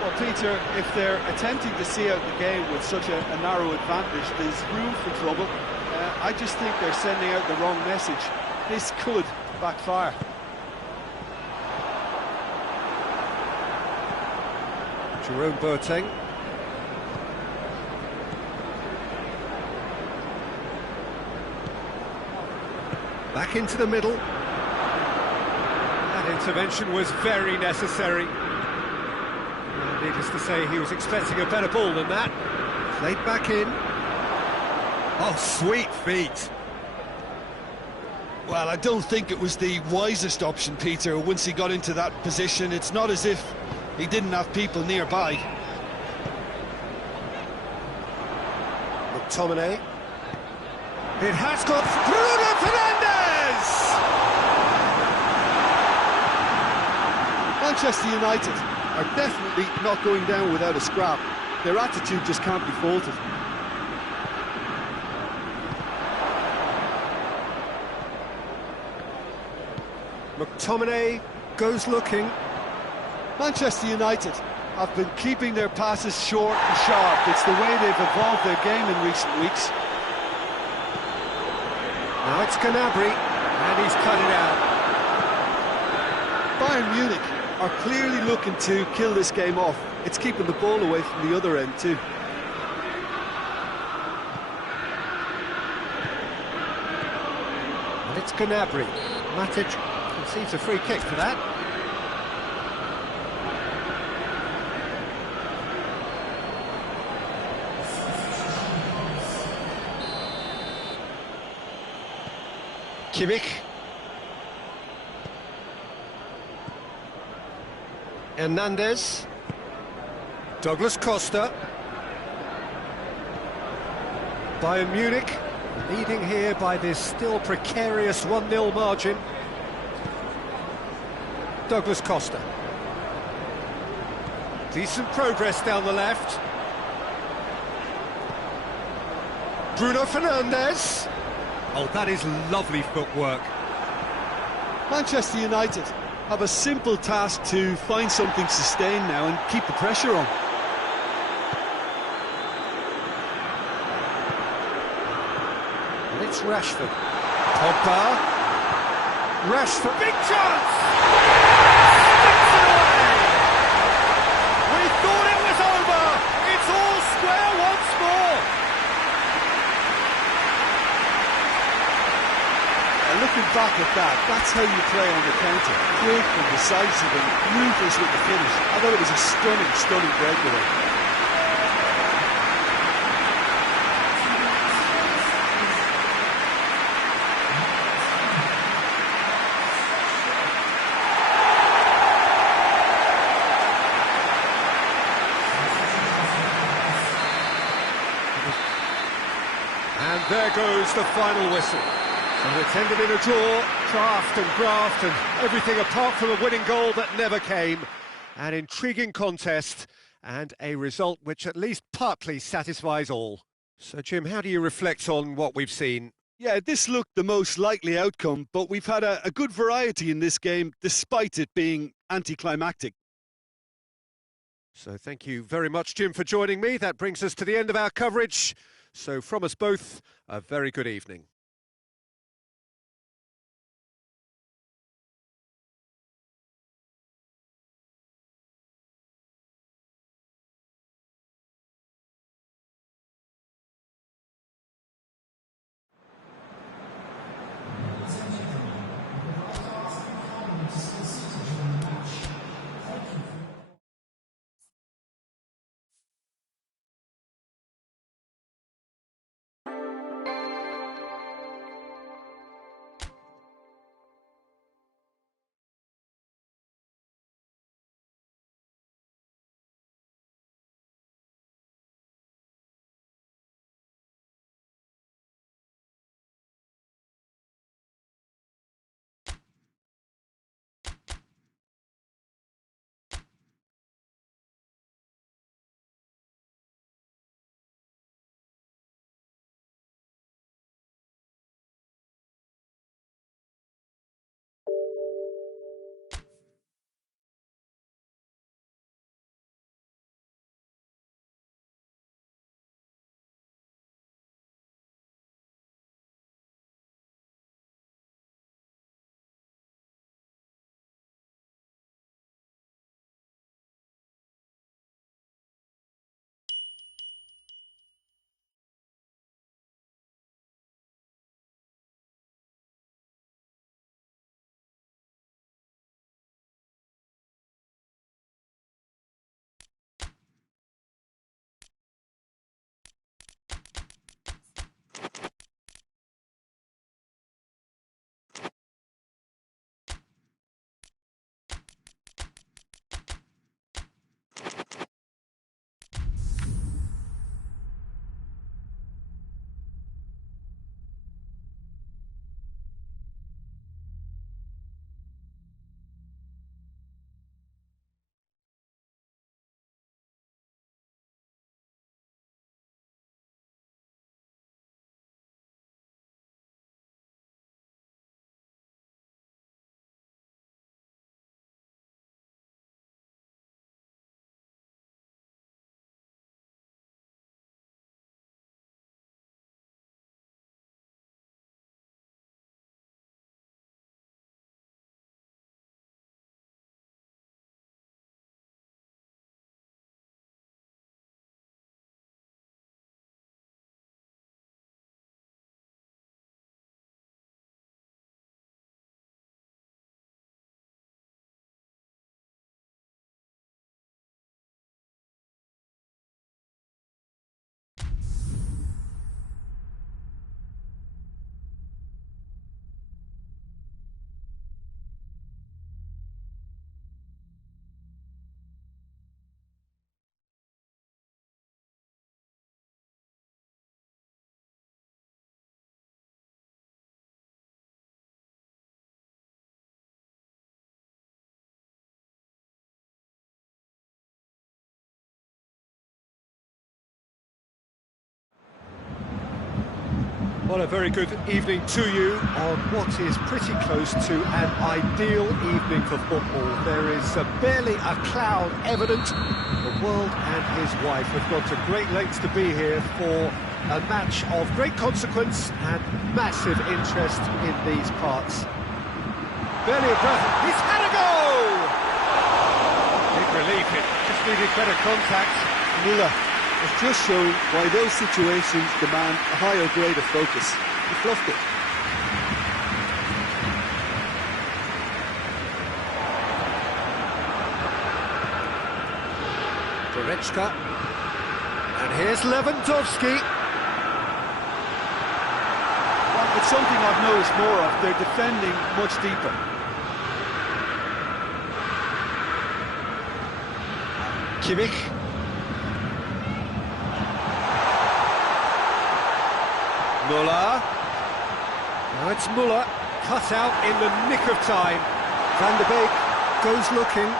Well, Peter, if they're attempting to see out the game with such a narrow advantage, there's room for trouble. I just think they're sending out the wrong message. This could backfire. Jerome Boateng. Back into the middle. That intervention was very necessary. Needless to say, he was expecting a better ball than that. Played back in. Oh, sweet feet. Well, I don't think it was the wisest option, Peter, once he got into that position. It's not as if he didn't have people nearby. McTominay. It has got Bruno Fernandes! Manchester United are definitely not going down without a scrap. Their attitude just can't be faulted. McTominay goes looking. Manchester United have been keeping their passes short and sharp. It's the way they've evolved their game in recent weeks. Now it's Gnabry, and he's cut it out. Bayern Munich are clearly looking to kill this game off. It's keeping the ball away from the other end too. And it's Gnabry. Matic concedes a free kick for that. Kimmich. Hernandez. Douglas Costa. Bayern Munich leading here by this still precarious 1-0 margin. Douglas Costa. Decent progress down the left. Bruno Fernandes. Oh, that is lovely footwork. Manchester United have a simple task to find something sustained now and keep the pressure on. And it's Rashford. Pogba. Rashford. Big chance! Sticks it away! We thought it was over! It's all square once more! And looking back at that, that's how you play on the counter. Quick and decisive and ruthless with the finish. I thought it was a stunning, stunning breakaway. And there goes the final whistle. So it's ended in a draw, craft and graft and everything apart from a winning goal that never came. An intriguing contest and a result which at least partly satisfies all. So Jim, how do you reflect on what we've seen? Yeah, this looked the most likely outcome, but we've had a good variety in this game despite it being anticlimactic. So thank you very much, Jim, for joining me. That brings us to the end of our coverage. So from us both, a very good evening. Well, a very good evening to you on what is pretty close to an ideal evening for football. There is barely a cloud evident. The world and his wife have gone to great lengths to be here for a match of great consequence and massive interest in these parts. Barely a breath. He's had a go! Big relief, it just needed better contact. Müller has just shown why those situations demand a higher grade of focus. He fluffed it. Goretzka. And here's Lewandowski. Well, it's something I've noticed more of. They're defending much deeper. Kimmich. Müller. Now it's Müller, cut out in the nick of time. Van der Beek goes looking.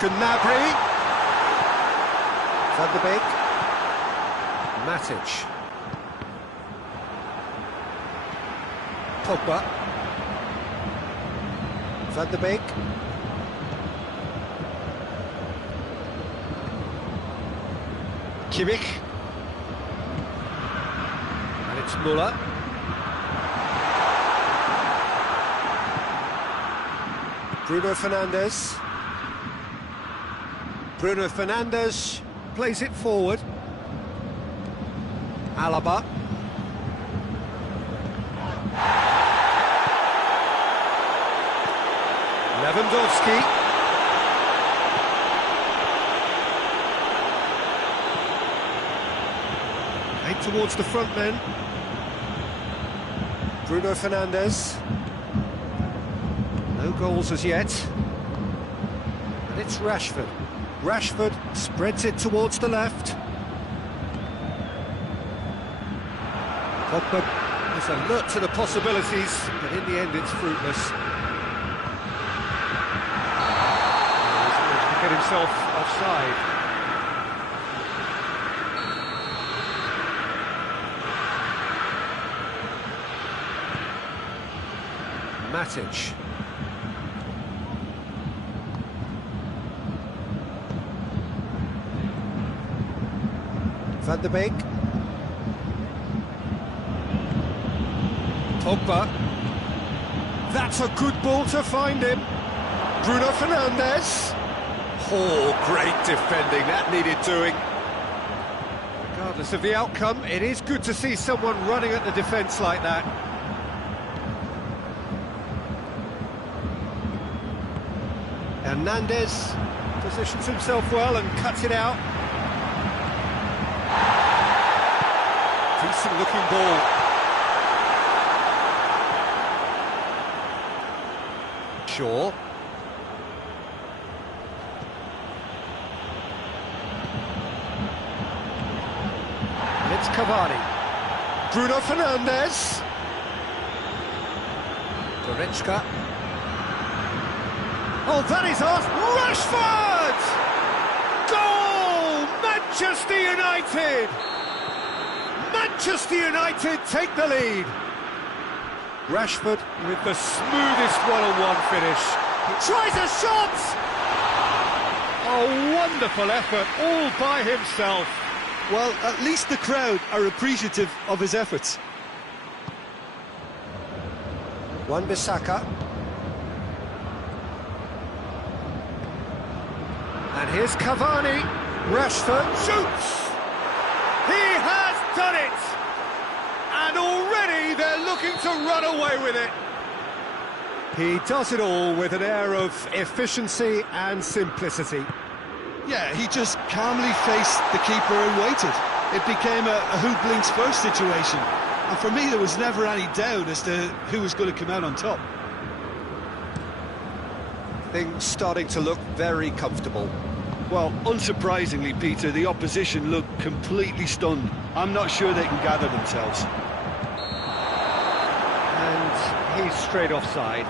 Gnabry. Van der Beek. Matic. Pogba. Van der Beek. Kimmich. And it's Müller. Bruno Fernandes. Bruno Fernandes plays it forward. Alaba. Lewandowski. Towards the front men. Bruno Fernandes. No goals as yet. And it's Rashford. Rashford spreads it towards the left. Pogba is alert to the possibilities, but in the end it's fruitless. He's managed to get himself offside. Matic. Van der Beek. Pogba. That's a good ball to find him. Bruno Fernandes. Oh, great defending, that needed doing. Regardless of the outcome, it is good to see someone running at the defence like that. Hernandez positions himself well and cuts it out. Decent looking ball. Shaw. And it's Cavani. Bruno Fernandes. Goretzka. Oh, that is us! Rashford! Goal! Manchester United! Manchester United take the lead. Rashford with the smoothest one-on-one finish. He tries a shot! A wonderful effort, all by himself. Well, at least the crowd are appreciative of his efforts. Wan-Bissaka. And here's Cavani. Rashford shoots! He has done it! And already they're looking to run away with it. He does it all with an air of efficiency and simplicity. Yeah, he just calmly faced the keeper and waited. It became a who blinks first situation. And for me, there was never any doubt as to who was going to come out on top. Things starting to look very comfortable. Well, unsurprisingly, Peter, the opposition look completely stunned. I'm not sure they can gather themselves. And he's straight offside.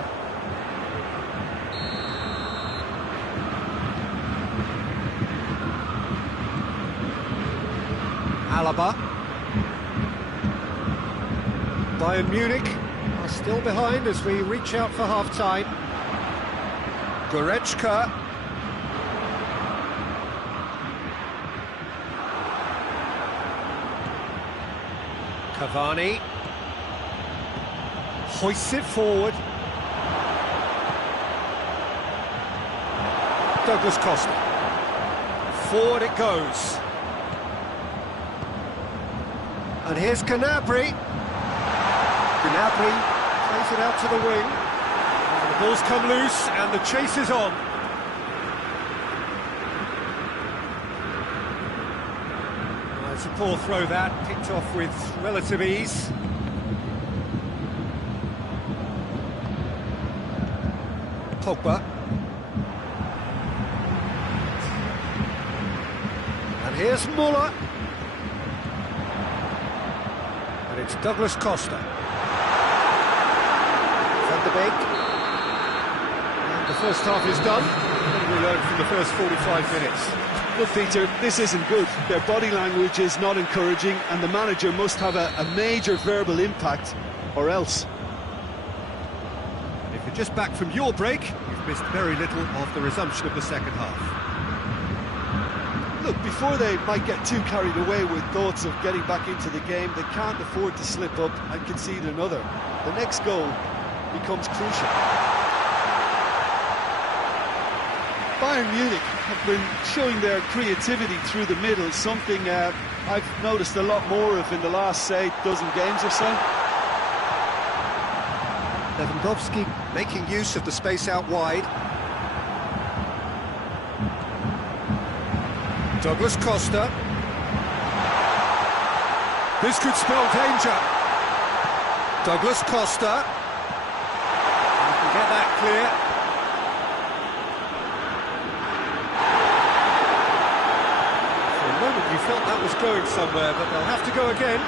Alaba. Bayern Munich are still behind as we reach out for half-time. Goretzka. Cavani. Hoists it forward. Douglas Costa. Forward it goes. And here's Gnabry. Gnabry plays it out to the wing. And the ball's come loose and the chase is on. Well, it's a poor throw that, picked off with relative ease. Pogba. And here's Muller. And it's Douglas Costa. Van de Beek. And the first half is done. What did we learn from the first 45 minutes? Look, Peter, this isn't good. Their body language is not encouraging, and the manager must have a major verbal impact, or else. If you're just back from your break, you've missed very little of the resumption of the second half. Look, before they might get too carried away with thoughts of getting back into the game, they can't afford to slip up and concede another. The next goal becomes crucial. Bayern Munich have been showing their creativity through the middle, something I've noticed a lot more of in the last, say, dozen games or so. Lewandowski making use of the space out wide. Douglas Costa. This could spell danger. Douglas Costa. You can get that clear. For a moment you felt that was going somewhere, but they'll have to go again.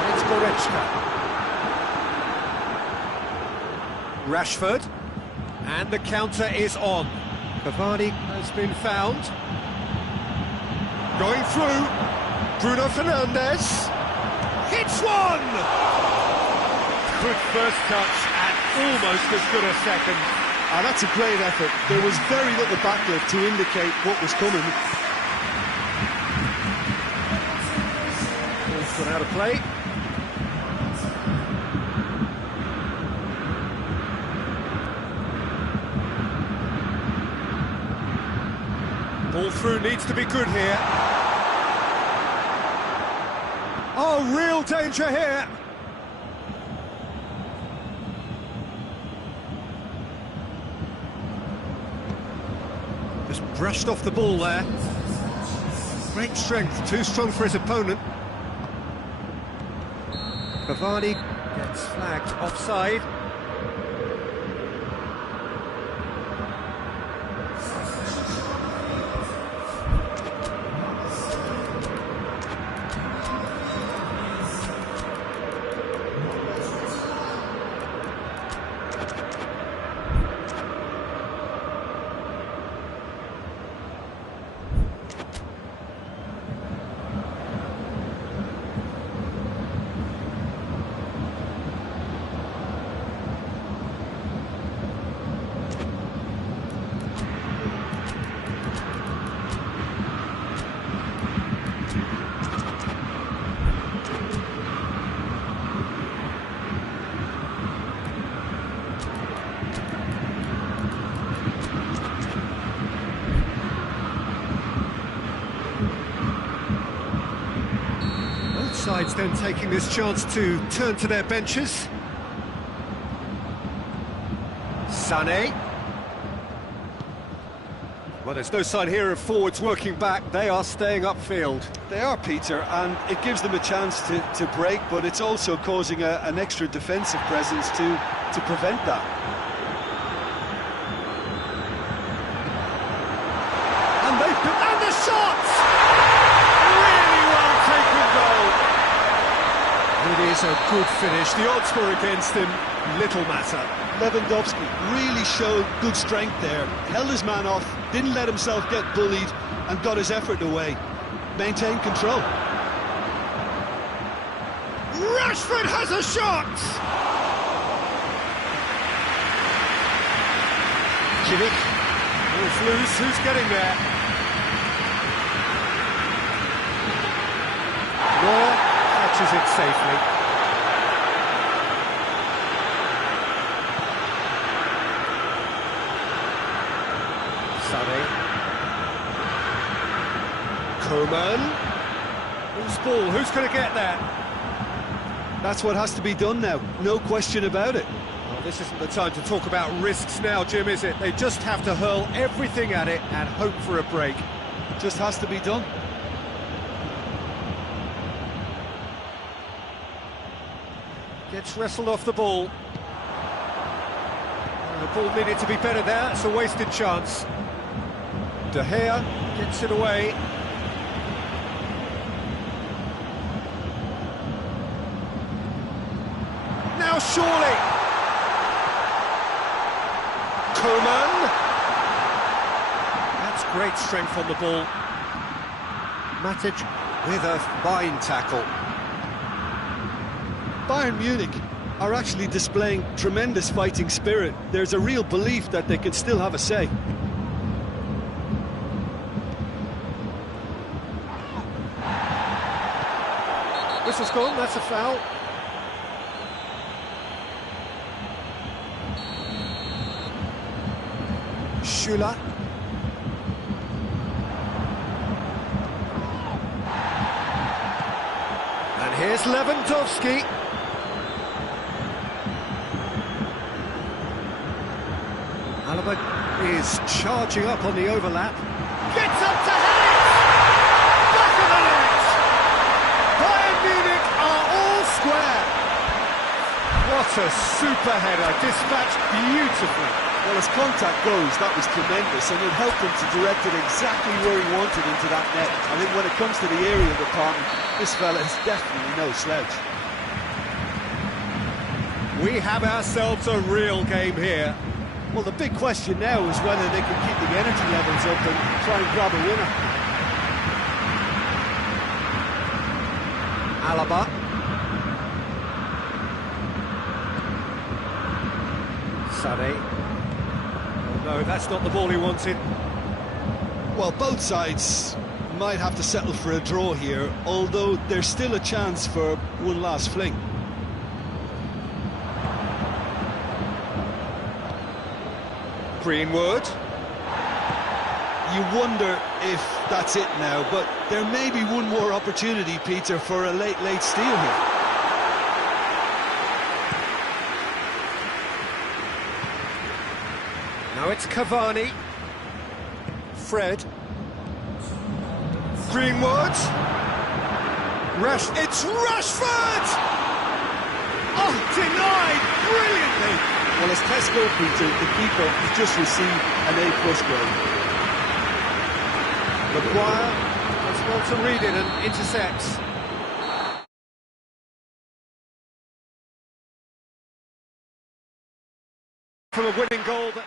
And it's Goretzka. Rashford. And the counter is on. Cavani has been found. Going through. Bruno Fernandes. Hits one! Good first touch and almost as good a second. Ah, that's a great effort. There was very little backlift to indicate what was coming. Ball's gone out of play. Ball through needs to be good here. Oh, real danger here. Just brushed off the ball there. Great strength, too strong for his opponent. Cavani gets flagged offside. Sides then taking this chance to turn to their benches. Sané. Well, there's no sign here of forwards working back. They are staying upfield. They are, Peter, and it gives them a chance to break, but it's also causing an extra defensive presence to prevent that. And the shot! Really well taken goal. It is a good finish. The odds were against him. Little matter. Lewandowski really showed good strength there, held his man off, didn't let himself get bullied, and got his effort away. Maintained control. Rashford has a shot! Kimmich, ball's loose, who's getting there? Moore catches it safely. Sané. Coman. Who's ball? Who's going to get there? That's what has to be done now, no question about it. Well, this isn't the time to talk about risks now, Jim, is it? They just have to hurl everything at it and hope for a break. It just has to be done. Gets wrestled off the ball. The ball needed to be better there, it's a wasted chance. De Gea gets it away. Now surely! Coman! That's great strength on the ball. Matic with a fine tackle. Bayern Munich are actually displaying tremendous fighting spirit. There's a real belief that they can still have a say. Whistle's gone, that's a foul. Schüller. And here's Lewandowski. Alaba is charging up on the overlap. Gets up to head it! Back of the net! Bayern Munich are all square. What a super header, dispatched beautifully. Well, as contact goes, that was tremendous, and it helped him to direct it exactly where he wanted into that net. I think when it comes to the aerial department, this fella is definitely no slouch. We have ourselves a real game here. Well, the big question now is whether they can keep the energy levels up and try and grab a winner. Alaba. Sané. Oh no, that's not the ball he wanted. Well, both sides might have to settle for a draw here, although there's still a chance for one last fling. Greenwood. You wonder if that's it now, but there may be one more opportunity, Peter, for a late steal here. Now it's Cavani. Fred. Greenwood. It's Rashford! Oh, denied brilliantly! Well, as Tesco, Peter, the keeper has just received an A+ grade. Maguire does well to read it and intercepts. From a winning goal that...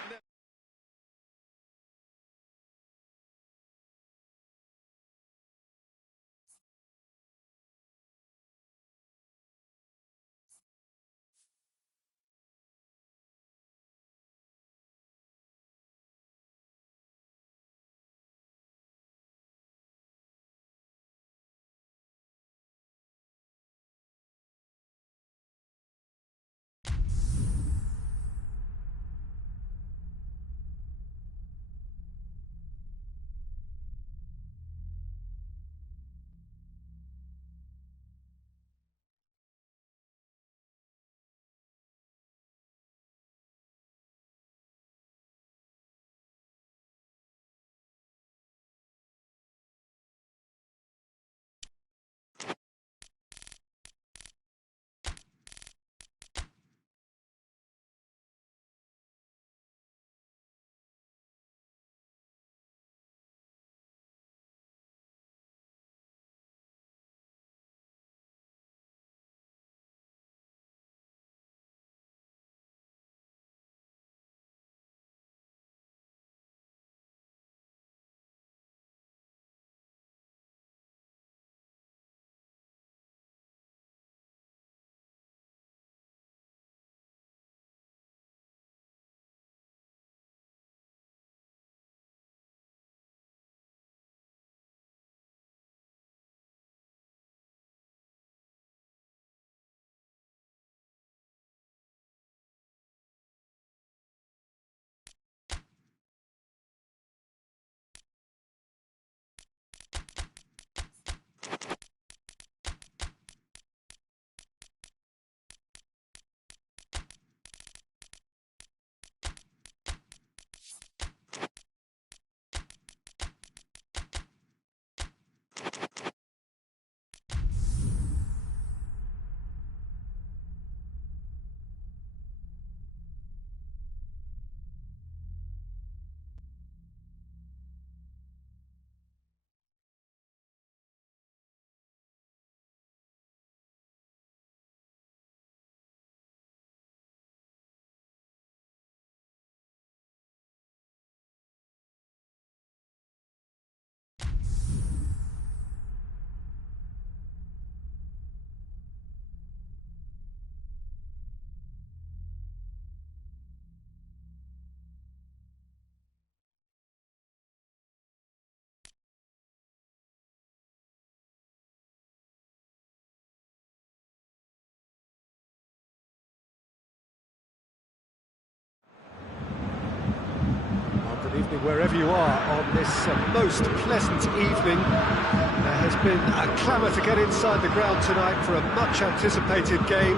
Good evening wherever you are on this most pleasant evening. There has been a clamour to get inside the ground tonight for a much anticipated game.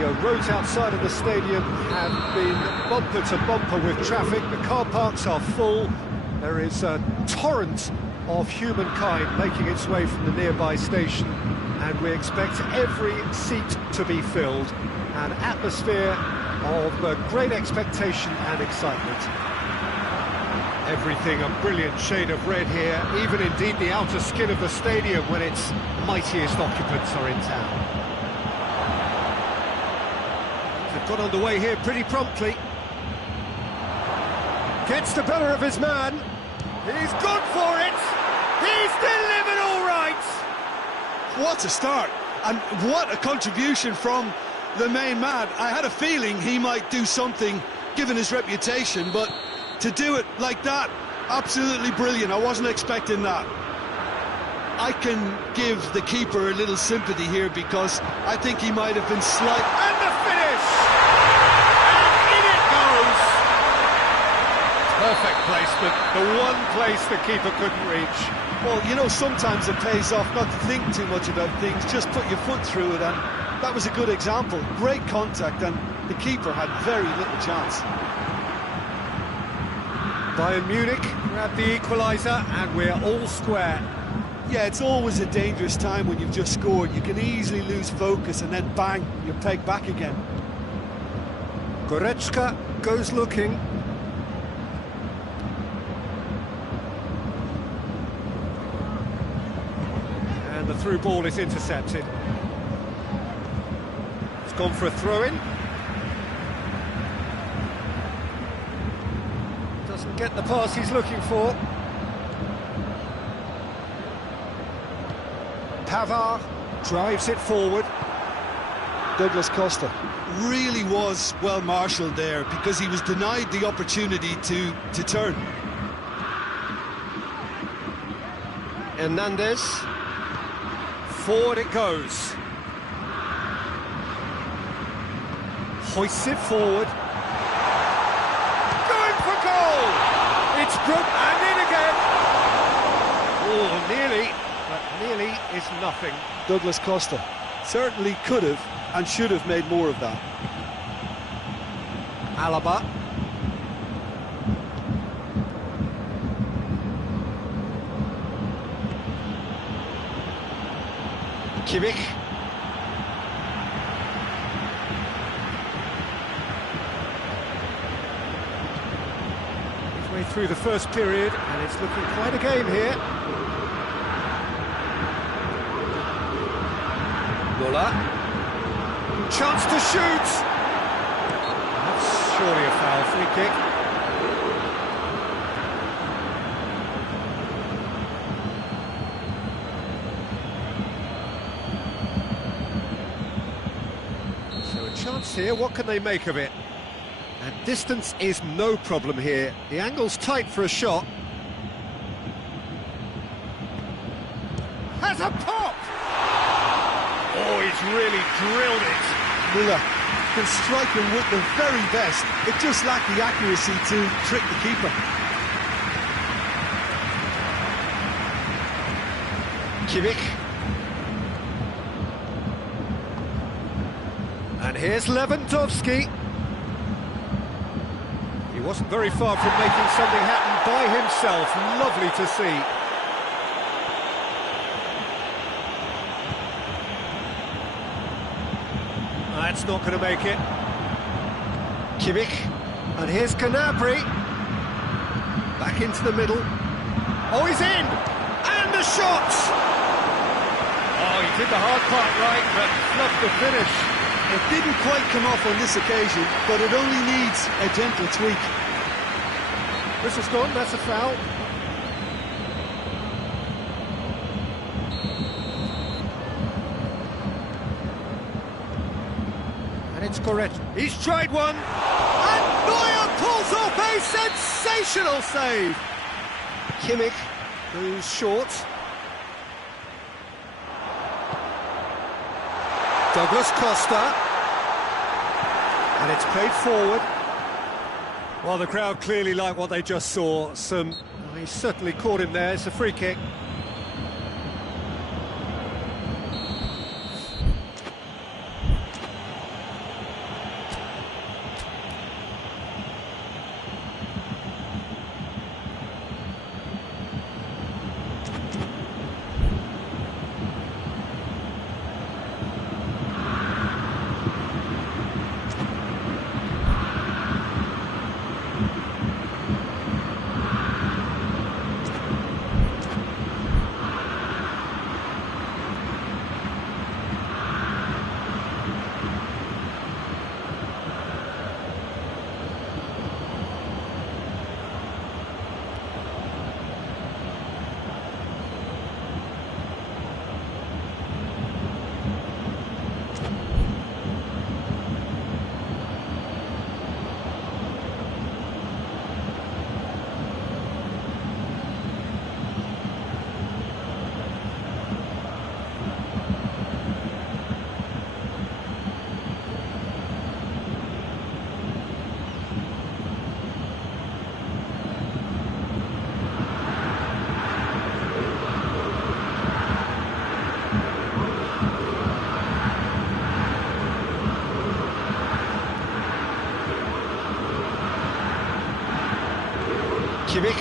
The roads outside of the stadium have been bumper to bumper with traffic. The car parks are full. There is a torrent of humankind making its way from the nearby station, and we expect every seat to be filled. An atmosphere of great expectation and excitement. Everything a brilliant shade of red here, even indeed the outer skin of the stadium when its mightiest occupants are in town. They've got underway here pretty promptly. Gets the better of his man. He's gone for it. He's delivered all right. What a start, and what a contribution from the main man. I had a feeling he might do something given his reputation, but to do it like that, absolutely brilliant. I wasn't expecting that. I can give the keeper a little sympathy here because I think he might have been slight. And the finish! And in it goes! Perfect placement, the one place the keeper couldn't reach. Well, you know, sometimes it pays off not to think too much about things, just put your foot through it, and that was a good example. Great contact, and the keeper had very little chance. Bayern Munich grab the equaliser, and we're all square. Yeah, it's always a dangerous time when you've just scored. You can easily lose focus, and then bang, you're pegged back again. Goretzka goes looking. And the through ball is intercepted. It's gone for a throw-in. Doesn't get the pass he's looking for. Pavard drives it forward. Douglas Costa really was well marshalled there because he was denied the opportunity to turn. Hernandez. Forward it goes. Hoists it forward. Going for goal! It's broke and in again. Oh, nearly, but nearly is nothing. Douglas Costa certainly could have and should have made more of that. Alaba. Kimmich. Midway through the first period, and it's looking quite a game here. Muller. Chance to shoot. That's surely a foul. Free kick. Chance here, what can they make of it? And distance is no problem here. The angle's tight for a shot. Has a pop! Oh, he's really drilled it. Muller can strike him with the very best. It just lacked the accuracy to trick the keeper. Kimmich. And here's Lewandowski. He wasn't very far from making something happen by himself. Lovely to see. That's not going to make it. Kimmich. And here's Gnabry. Back into the middle. Oh, he's in! And the shot! Oh, he did the hard part right, but fluffed the finish. It didn't quite come off on this occasion, but it only needs a gentle tweak. Whistle's gone, that's a foul. And it's correct. He's tried one. And Neuer pulls off a sensational save. Kimmich goes short. Douglas Costa, and it's played forward. Well, the crowd clearly like what they just saw. He certainly caught him there. It's a free kick. Kimmich.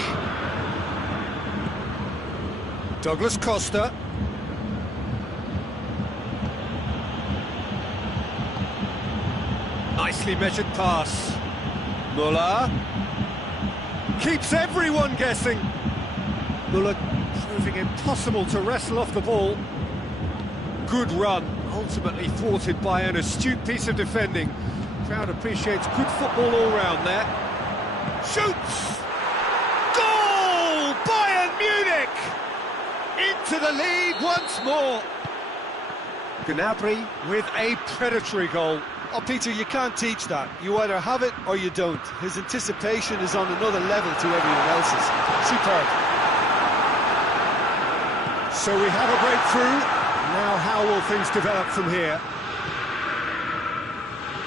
Douglas Costa. Nicely measured pass. Muller. Keeps everyone guessing. Muller proving impossible to wrestle off the ball. Good run, ultimately thwarted by an astute piece of defending. Crowd appreciates good football all round there. Shoots! Goal! Bayern Munich! Into the lead once more. Gnabry with a predatory goal. Oh, Peter, you can't teach that. You either have it or you don't. His anticipation is on another level to everyone else's. Superb. So we have a breakthrough. Now how will things develop from here?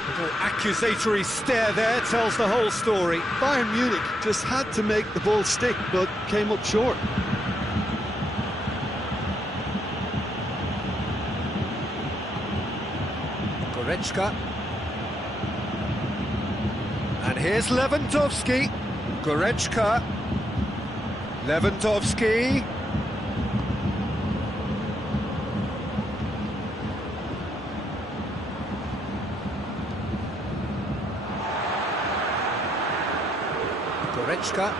A little accusatory stare there tells the whole story. Bayern Munich just had to make the ball stick, but came up short. Goretzka. And here's Lewandowski. Goretzka. Lewandowski. Goretzka.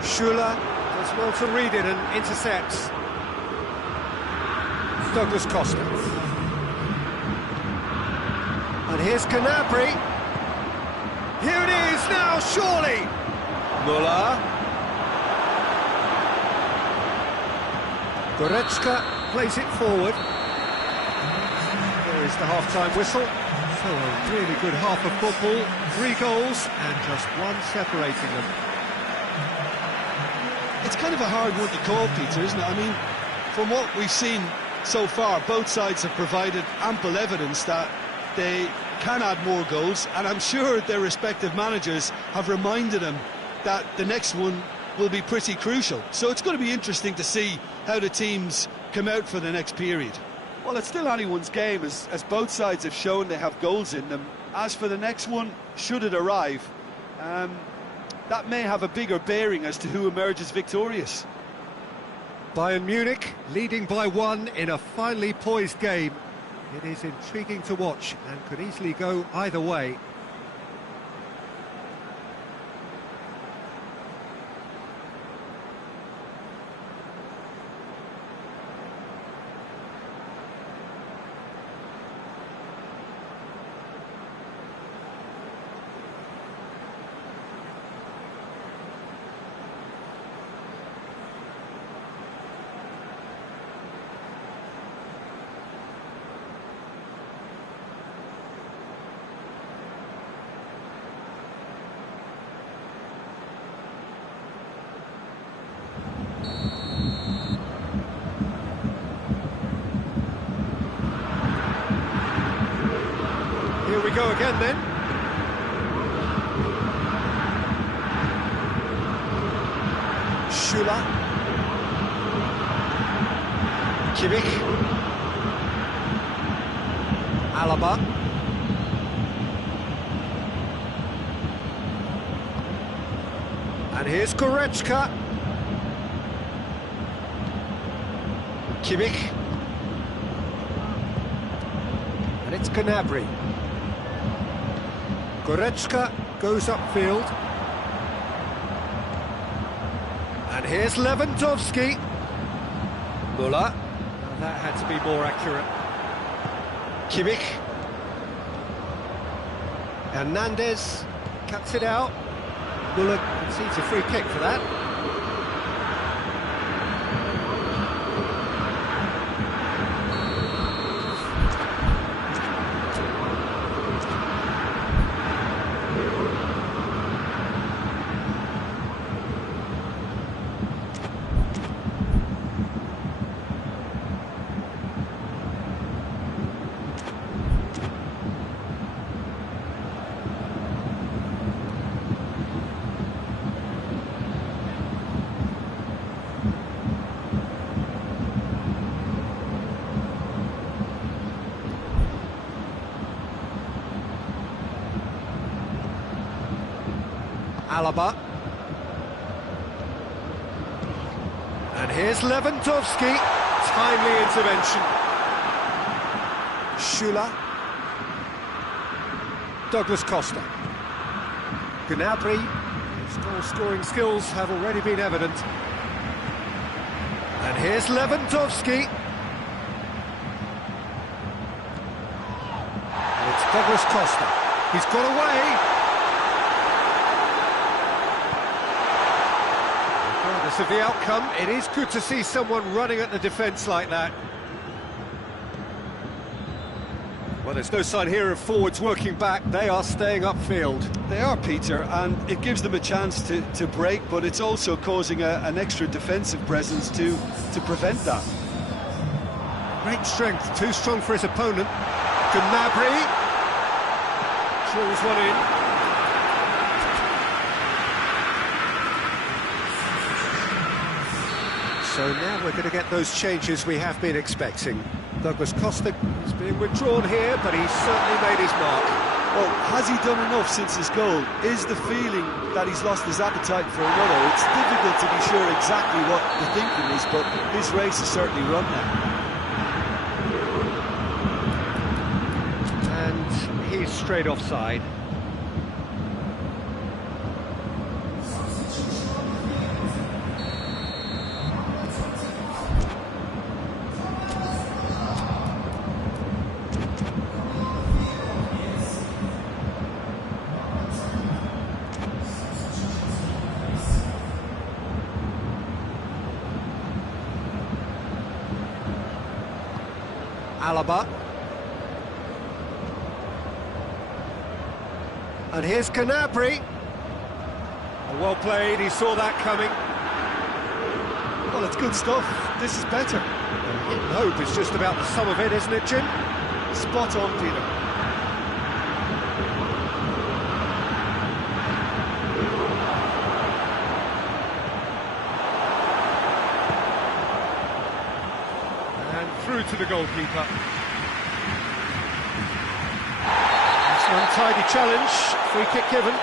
Schuller does well to read it and intercepts. Douglas Costa. And here's Gnabry. Here it is now, surely. Muller. Goretzka plays it forward. There is the half-time whistle. So a really good half of football, 3 goals and just one separating them. It's kind of a hard one to call, Peter, isn't it? I mean, from what we've seen so far, both sides have provided ample evidence that they can add more goals, and I'm sure their respective managers have reminded them that the next one will be pretty crucial. So it's going to be interesting to see how the teams come out for the next period. Well, it's still anyone's game, as both sides have shown they have goals in them. As for the next one, should it arrive, that may have a bigger bearing as to who emerges victorious. Bayern Munich leading by 1 in a finely poised game. It is intriguing to watch and could easily go either way. Here we go again then. Schüller. Kimmich. Alaba. And here's Goretzka. Kimmich. And it's Gnabry. Goretzka goes upfield. And here's Lewandowski. Müller. That had to be more accurate. Kimmich. Hernandez cuts it out. Müller concedes a free kick for that. Alaba. And here's Lewandowski. Timely intervention. Schüller. Douglas Costa. Gnabry. His goal-scoring skills have already been evident. And here's Lewandowski. And it's Douglas Costa. He's got away. Regardless of the outcome, it is good to see someone running at the defence like that. Well, there's no sign here of forwards working back. They are staying upfield. They are, Peter, and it gives them a chance to break, but it's also causing an extra defensive presence to prevent that. Great strength, too strong for his opponent. Gnabry. Drills one in. So now we're going to get those changes we have been expecting. Douglas Costa is being withdrawn here, but he's certainly made his mark. Well, has he done enough since his goal? Is the feeling that he's lost his appetite for another? It's difficult to be sure exactly what the thinking is, but his race is certainly run now. And he's straight offside. Alaba. And here's Gnabry. Well played, he saw that coming. Well, it's good stuff. This is better. And hope is just about the sum of it, isn't it, Jim? Spot on, Peter. Through to the goalkeeper. That's an untidy challenge, free kick given.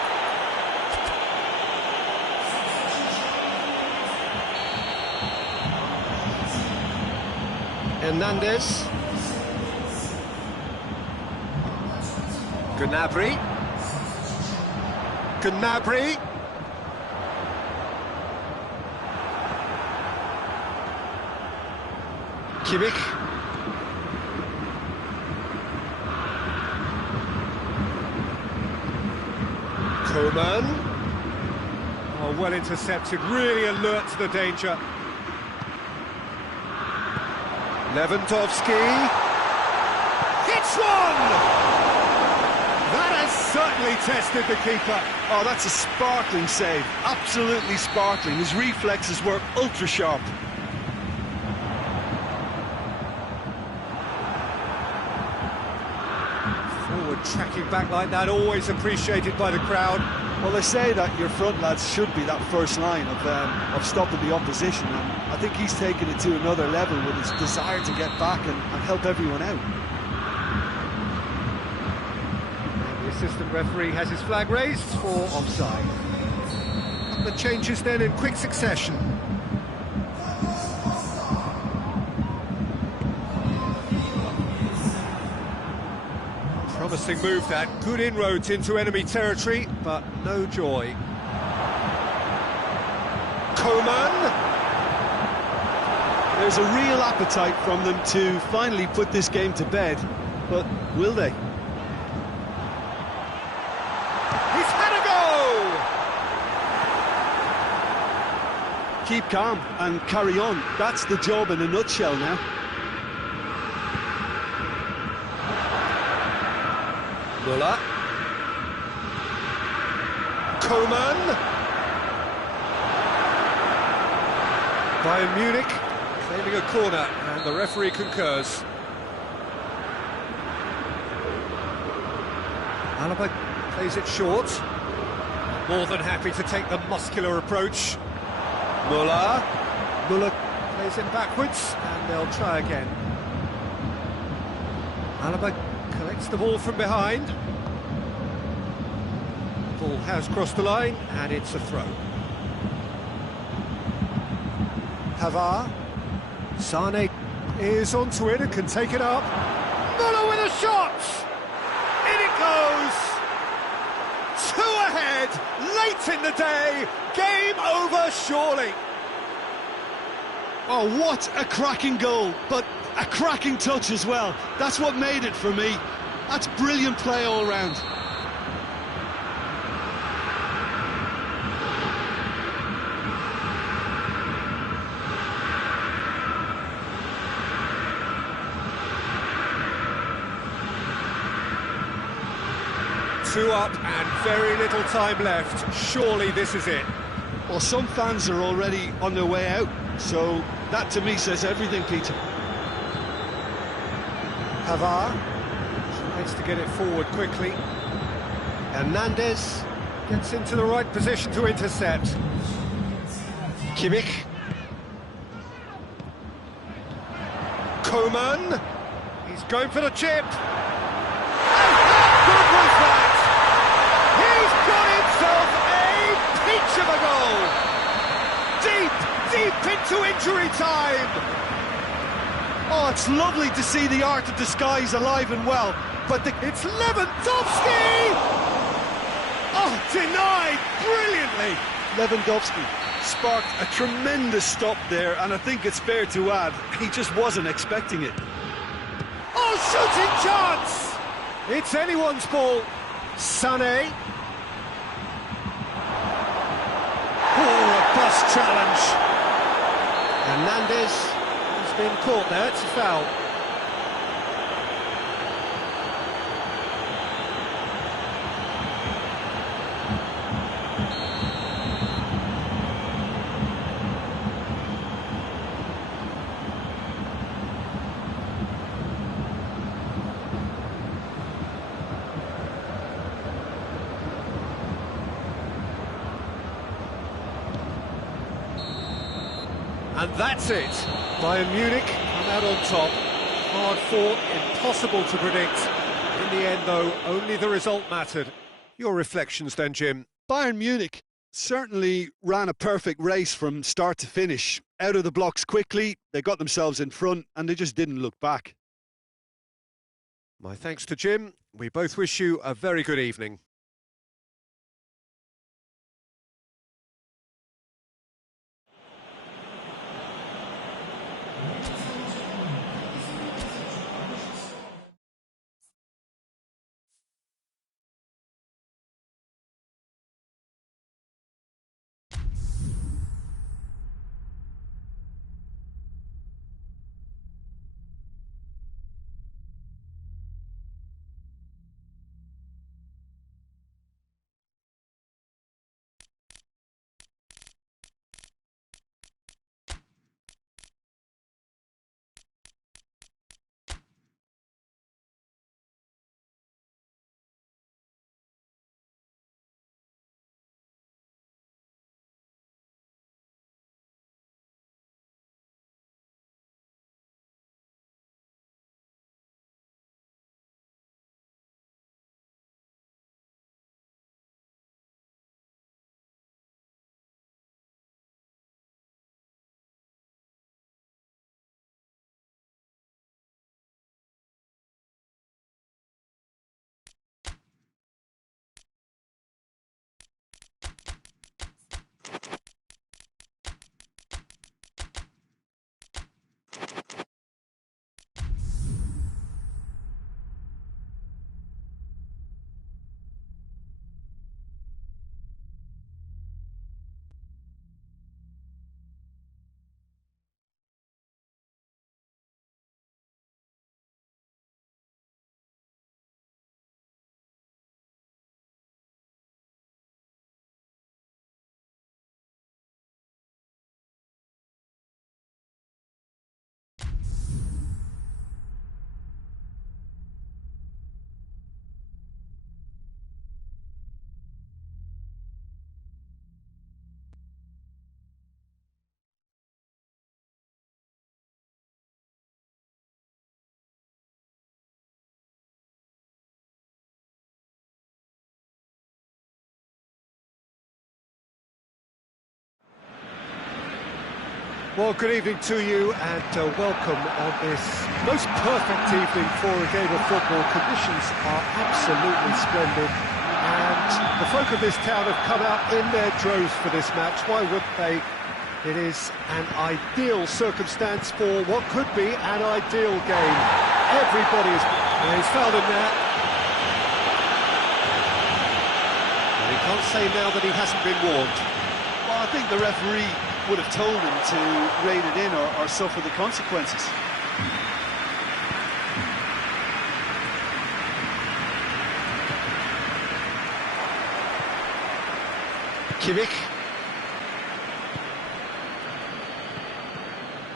Hernandez. Gnabry. Gnabry. Kimmich. Coman. Oh, well intercepted, really alert to the danger. Lewandowski. Hits one! That has certainly tested the keeper. Oh, that's a sparkling save. Absolutely sparkling. His reflexes were ultra sharp. Tracking back like that, always appreciated by the crowd. Well, they say that your front lads should be that first line of stopping the opposition, and I think he's taken it to another level with his desire to get back and help everyone out. And the assistant referee has his flag raised for offside. And the changes then in quick succession. Promising move that, good inroads into enemy territory, but no joy. Coman! There's a real appetite from them to finally put this game to bed, but will they? He's had a go! Keep calm and carry on. That's the job in a nutshell now. Muller. Coman. Bayern Munich claiming a corner, and the referee concurs. Alaba plays it short. More than happy to take the muscular approach. Muller. Muller plays it backwards, and they'll try again. Alaba collects the ball from behind. Ball has crossed the line, and it's a throw. Pavard. Sane is onto it and can take it up. Muller with a shot! In it goes! 2 ahead, late in the day, game over surely. Oh, what a cracking goal, but a cracking touch as well. That's what made it for me. That's brilliant play all round. Two up and very little time left. Surely this is it. Well, some fans are already on their way out, so that to me says everything, Peter. Pavard tries to get it forward quickly. Hernandez gets into the right position to intercept. Kimmich. Coman. He's going for the chip. Good reflex. He's got himself a peach of a goal. Deep into injury time. Oh, it's lovely to see the art of disguise alive and well, but it's Lewandowski! Oh, denied brilliantly! Lewandowski sparked a tremendous stop there, and I think it's fair to add, he just wasn't expecting it. Oh, shooting chance! It's anyone's ball. Sané. Oh, a bust challenge. Hernandez has been caught there, it's a foul. And that's it. Bayern Munich come out on top. Hard fought, impossible to predict. In the end, though, only the result mattered. Your reflections then, Jim? Bayern Munich certainly ran a perfect race from start to finish. Out of the blocks quickly, they got themselves in front, and they just didn't look back. My thanks to Jim. We both wish you a very good evening. Well, good evening to you and welcome on this most perfect evening for a game of football. Conditions are absolutely splendid and the folk of this town have come out in their droves for this match. Why wouldn't they? It is an ideal circumstance for what could be an ideal game. Everybody is... Well, he's fouled him there. And he can't say now that he hasn't been warned. Well, I think the referee would have told him to rein it in or suffer the consequences. Kimmich.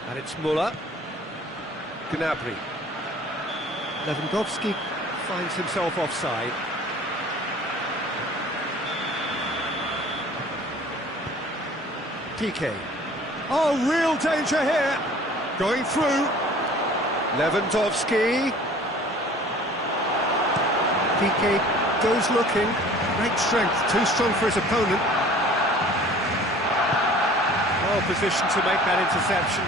And it's Müller. Gnabry. Lewandowski finds himself offside. PK. Oh, real danger here. Going through. Lewandowski. PK goes looking. Great strength, too strong for his opponent. Well positioned to make that interception.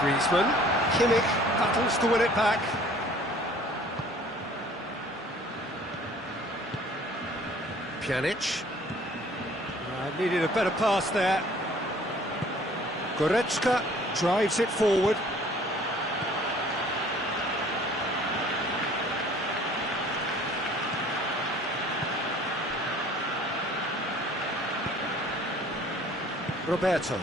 Griezmann. Kimmich battles to win it back. Pjanic. Needed a better pass there. Goretzka drives it forward. Roberto.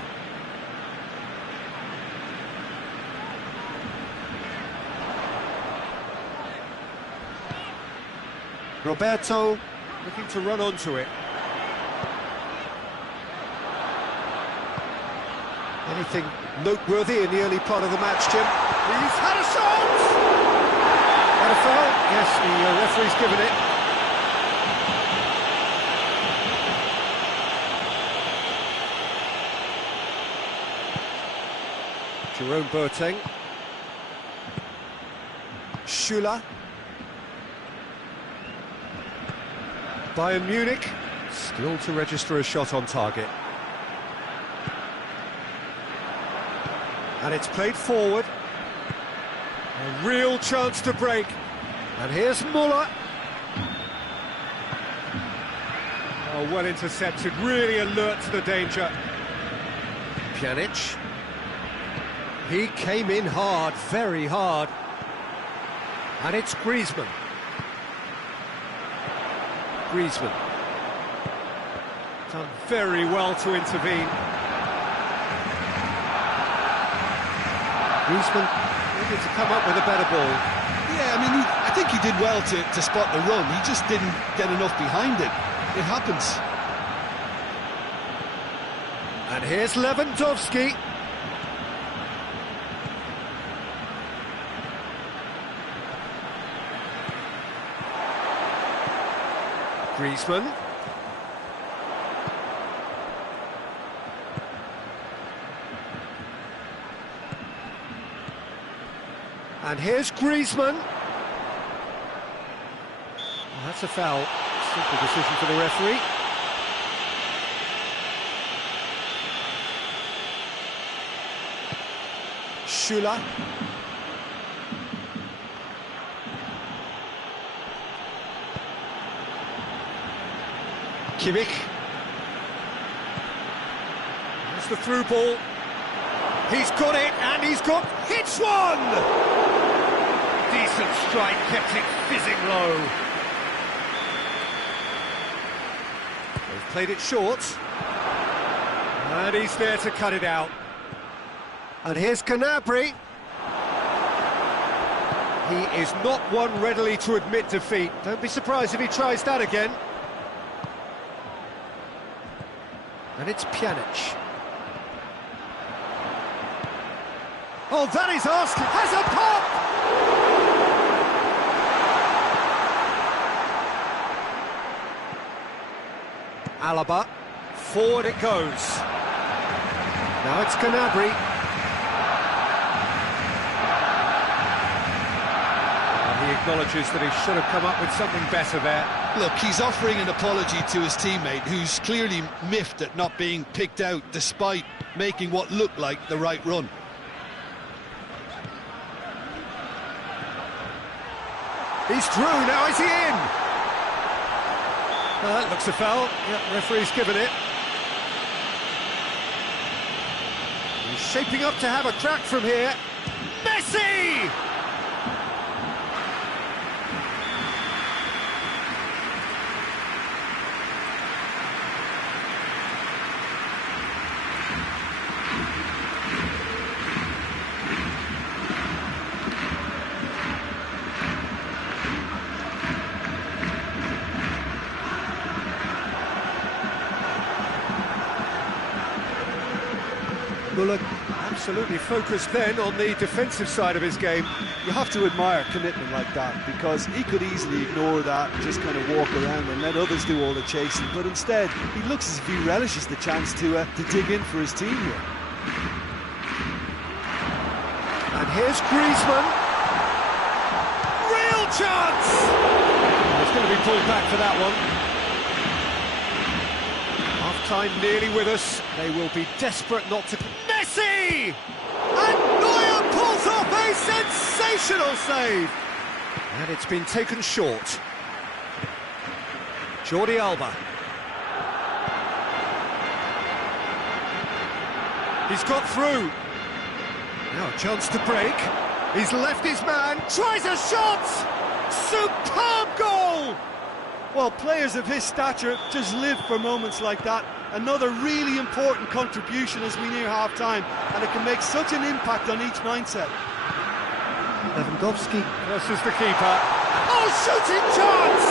Roberto looking to run onto it. Anything noteworthy in the early part of the match, Jim? He's had a shot! And a foul? Yes, the referee's given it. Jerome Boateng. Schüller. Bayern Munich, still to register a shot on target. And it's played forward. A real chance to break. And here's Müller. Oh, well intercepted, really alert to the danger. Pjanic. He came in hard, very hard. And it's Griezmann. Griezmann. Done very well to intervene. Griezmann needed to come up with a better ball. Yeah, I mean, I think he did well to spot the run. He just didn't get enough behind it. It happens. And here's Lewandowski. Griezmann. And here's Griezmann. Well, that's a foul. Simple decision for the referee. Schüller. Kimmich. There's the through ball. He's got it, and he's got... Hits one! Decent strike, kept it fizzing low. They've played it short. And he's there to cut it out. And here's Gnabry. He is not one readily to admit defeat. Don't be surprised if he tries that again. And it's Pjanic. Oh, that is asking. Has a pop! Alaba. Forward it goes. Now it's Gnabry. He acknowledges that he should have come up with something better there. Look, he's offering an apology to his teammate, who's clearly miffed at not being picked out despite making what looked like the right run. He's through, now is he in? That looks a foul. Yep, referee's given it. He's shaping up to have a crack from here. Messi! Bullock absolutely focused then on the defensive side of his game. You have to admire commitment like that, because he could easily ignore that and just kind of walk around and let others do all the chasing, but instead he looks as if he relishes the chance to dig in for his team here. And here's Griezmann. Real chance! He's going to be pulled back for that one. Half-time nearly with us. They will be desperate not to... Messi! And Neuer pulls off a sensational save. And it's been taken short. Jordi Alba. He's got through. Now a chance to break. He's left his man. Tries a shot! Superb goal! Well, players of his stature just live for moments like that. Another really important contribution as we near half-time, and it can make such an impact on each mindset. Lewandowski versus the keeper. Oh, shooting chance!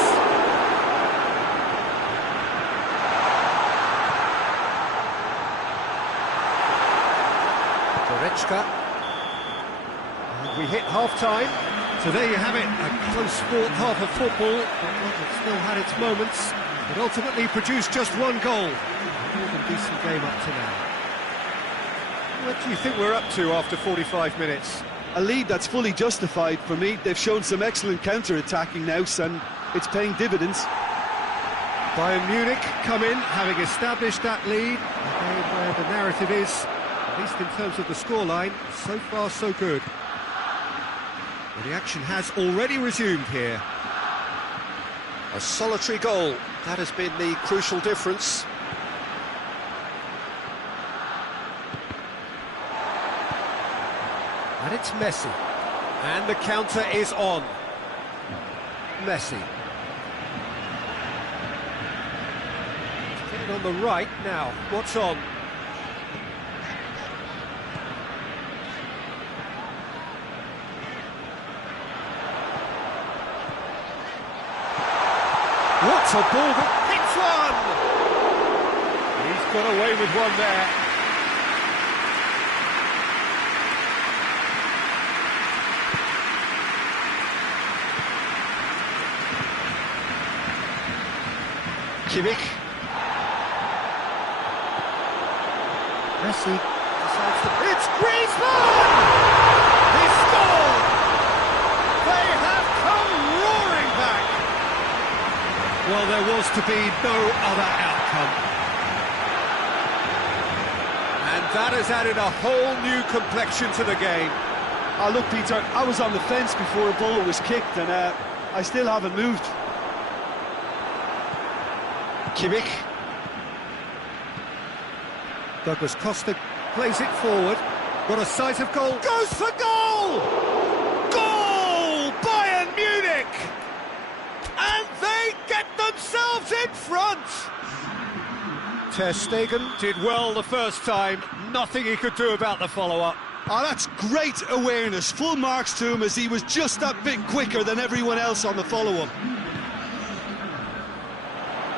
Goretzka. And we hit half-time. So there you have it, a close fourth half of football, but one that still had its moments, but ultimately produced just one goal. A more than decent game up to now. What do you think we're up to after 45 minutes? A lead that's fully justified for me. They've shown some excellent counter-attacking now, and it's paying dividends. Bayern Munich come in, having established that lead, a game where the narrative is, at least in terms of the scoreline, so far so good. Well, the action has already resumed here. A solitary goal, that has been the crucial difference. And it's Messi. And the counter is on. Messi. Getting on the right now. What's on? What a ball that hits one! He's got away with one there. Kimmich. Messi decides to... It's Griezmann! He scored! They have come roaring back! Well, there was to be no other outcome. And that has added a whole new complexion to the game. Oh, look, Peter, I was on the fence before a ball was kicked, and I still haven't moved. Kimmich. Douglas Costa plays it forward. Got a sight of goal. Goes for goal! Goal! Bayern Munich! And they get themselves in front! Ter Stegen did well the first time. Nothing he could do about the follow-up. Oh, that's great awareness. Full marks to him, as he was just that bit quicker than everyone else on the follow-up.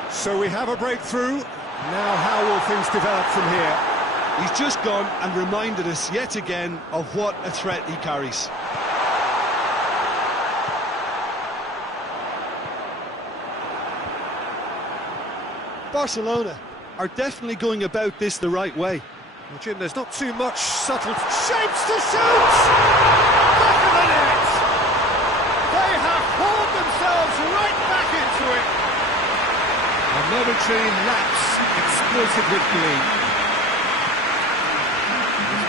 So we have a breakthrough. Now how will things develop from here? He's just gone and reminded us yet again of what a threat he carries. Barcelona are definitely going about this the right way. Well, Jim, there's not too much subtle shapes to shoot! Back of the net! They have hauled themselves right back into it. A momentary lapse exploited with glee.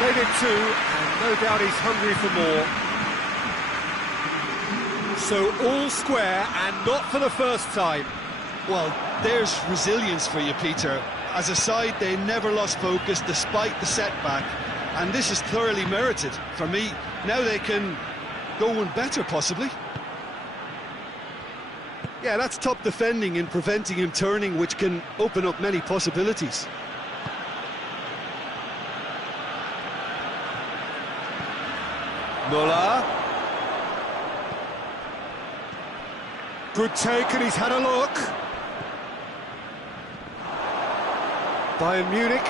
Played it too, and no doubt he's hungry for more. So all square, and not for the first time. Well, there's resilience for you, Peter. As a side, they never lost focus despite the setback, and this is thoroughly merited for me. Now they can go one better, possibly. Yeah, that's top defending and preventing him turning, which can open up many possibilities. Muller. Good take, and he's had a look. Bayern Munich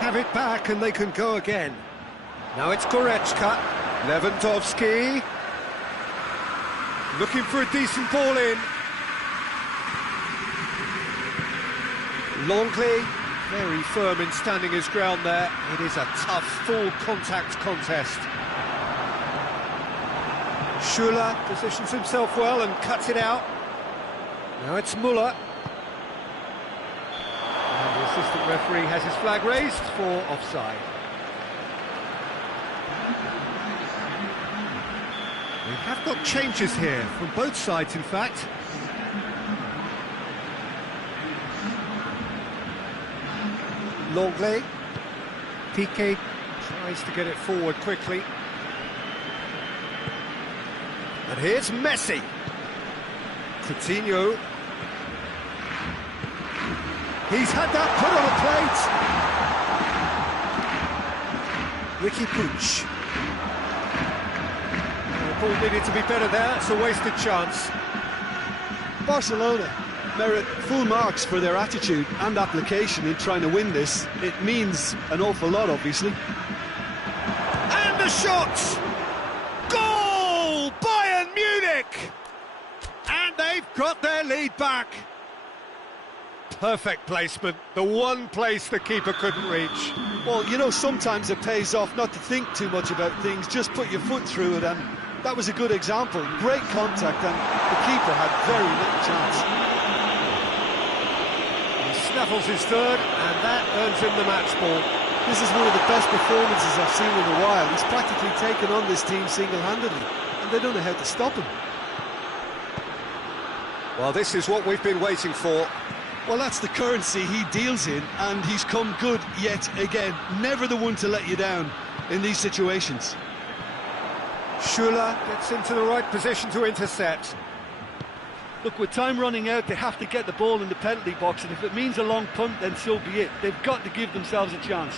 have it back, and they can go again. Now it's Goretzka. Lewandowski. Looking for a decent ball in. Longley, very firm in standing his ground there. It is a tough, full-contact contest. Schuller positions himself well and cuts it out. Now it's Muller. And the assistant referee has his flag raised for offside. We have got changes here, from both sides in fact. Longley. Piqué tries to get it forward quickly. And here's Messi. Coutinho. He's had that put on a plate. Ricky Puig. The ball needed to be better there, it's a wasted chance. Barcelona merit full marks for their attitude and application in trying to win this. It means an awful lot, obviously. And the shot! Goal! Bayern Munich! And they've got their lead back. Perfect placement, the one place the keeper couldn't reach. Well, you know, sometimes it pays off not to think too much about things, just put your foot through it, and that was a good example. Great contact, and the keeper had very little chance. He snaffles his third, and that earns him the match ball. This is one of the best performances I've seen in a while. He's practically taken on this team single-handedly, and they don't know how to stop him. Well, this is what we've been waiting for. Well, that's the currency he deals in, and he's come good yet again. Never the one to let you down in these situations. Schuller gets into the right position to intercept. Look, with time running out, they have to get the ball in the penalty box, and if it means a long punt, then so be it. They've got to give themselves a chance.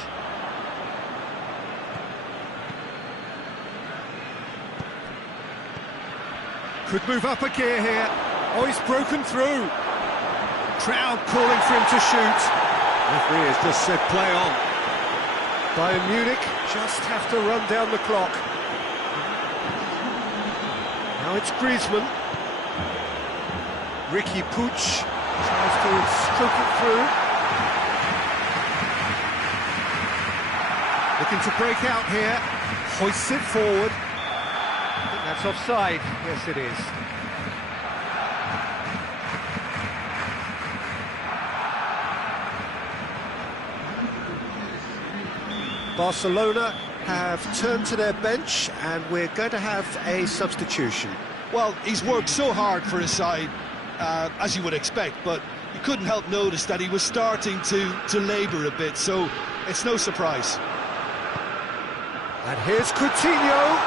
Could move up a gear here. Oh, he's broken through. Crowd calling for him to shoot. Referee has just said play on. Bayern Munich just have to run down the clock. Now it's Griezmann. Ricky Puig tries to stroke it through. Looking to break out here. Hoists it forward. I think that's offside. Yes, it is. Barcelona have turned to their bench, and we're going to have a substitution. Well, he's worked so hard for his side, as you would expect, but you couldn't help notice that he was starting to labour a bit, so it's no surprise. And here's Coutinho,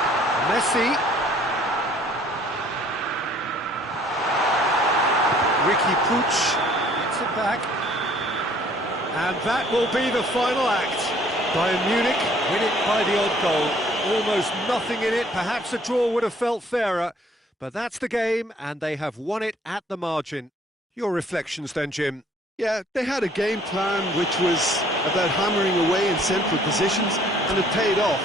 Messi, Ricky Puig gets it back, and that will be the final act. Bayern Munich win it by the odd goal. Almost nothing in it. Perhaps a draw would have felt fairer, but that's the game, and they have won it at the margin. Your reflections then, Jim? Yeah, they had a game plan which was about hammering away in central positions, and it paid off.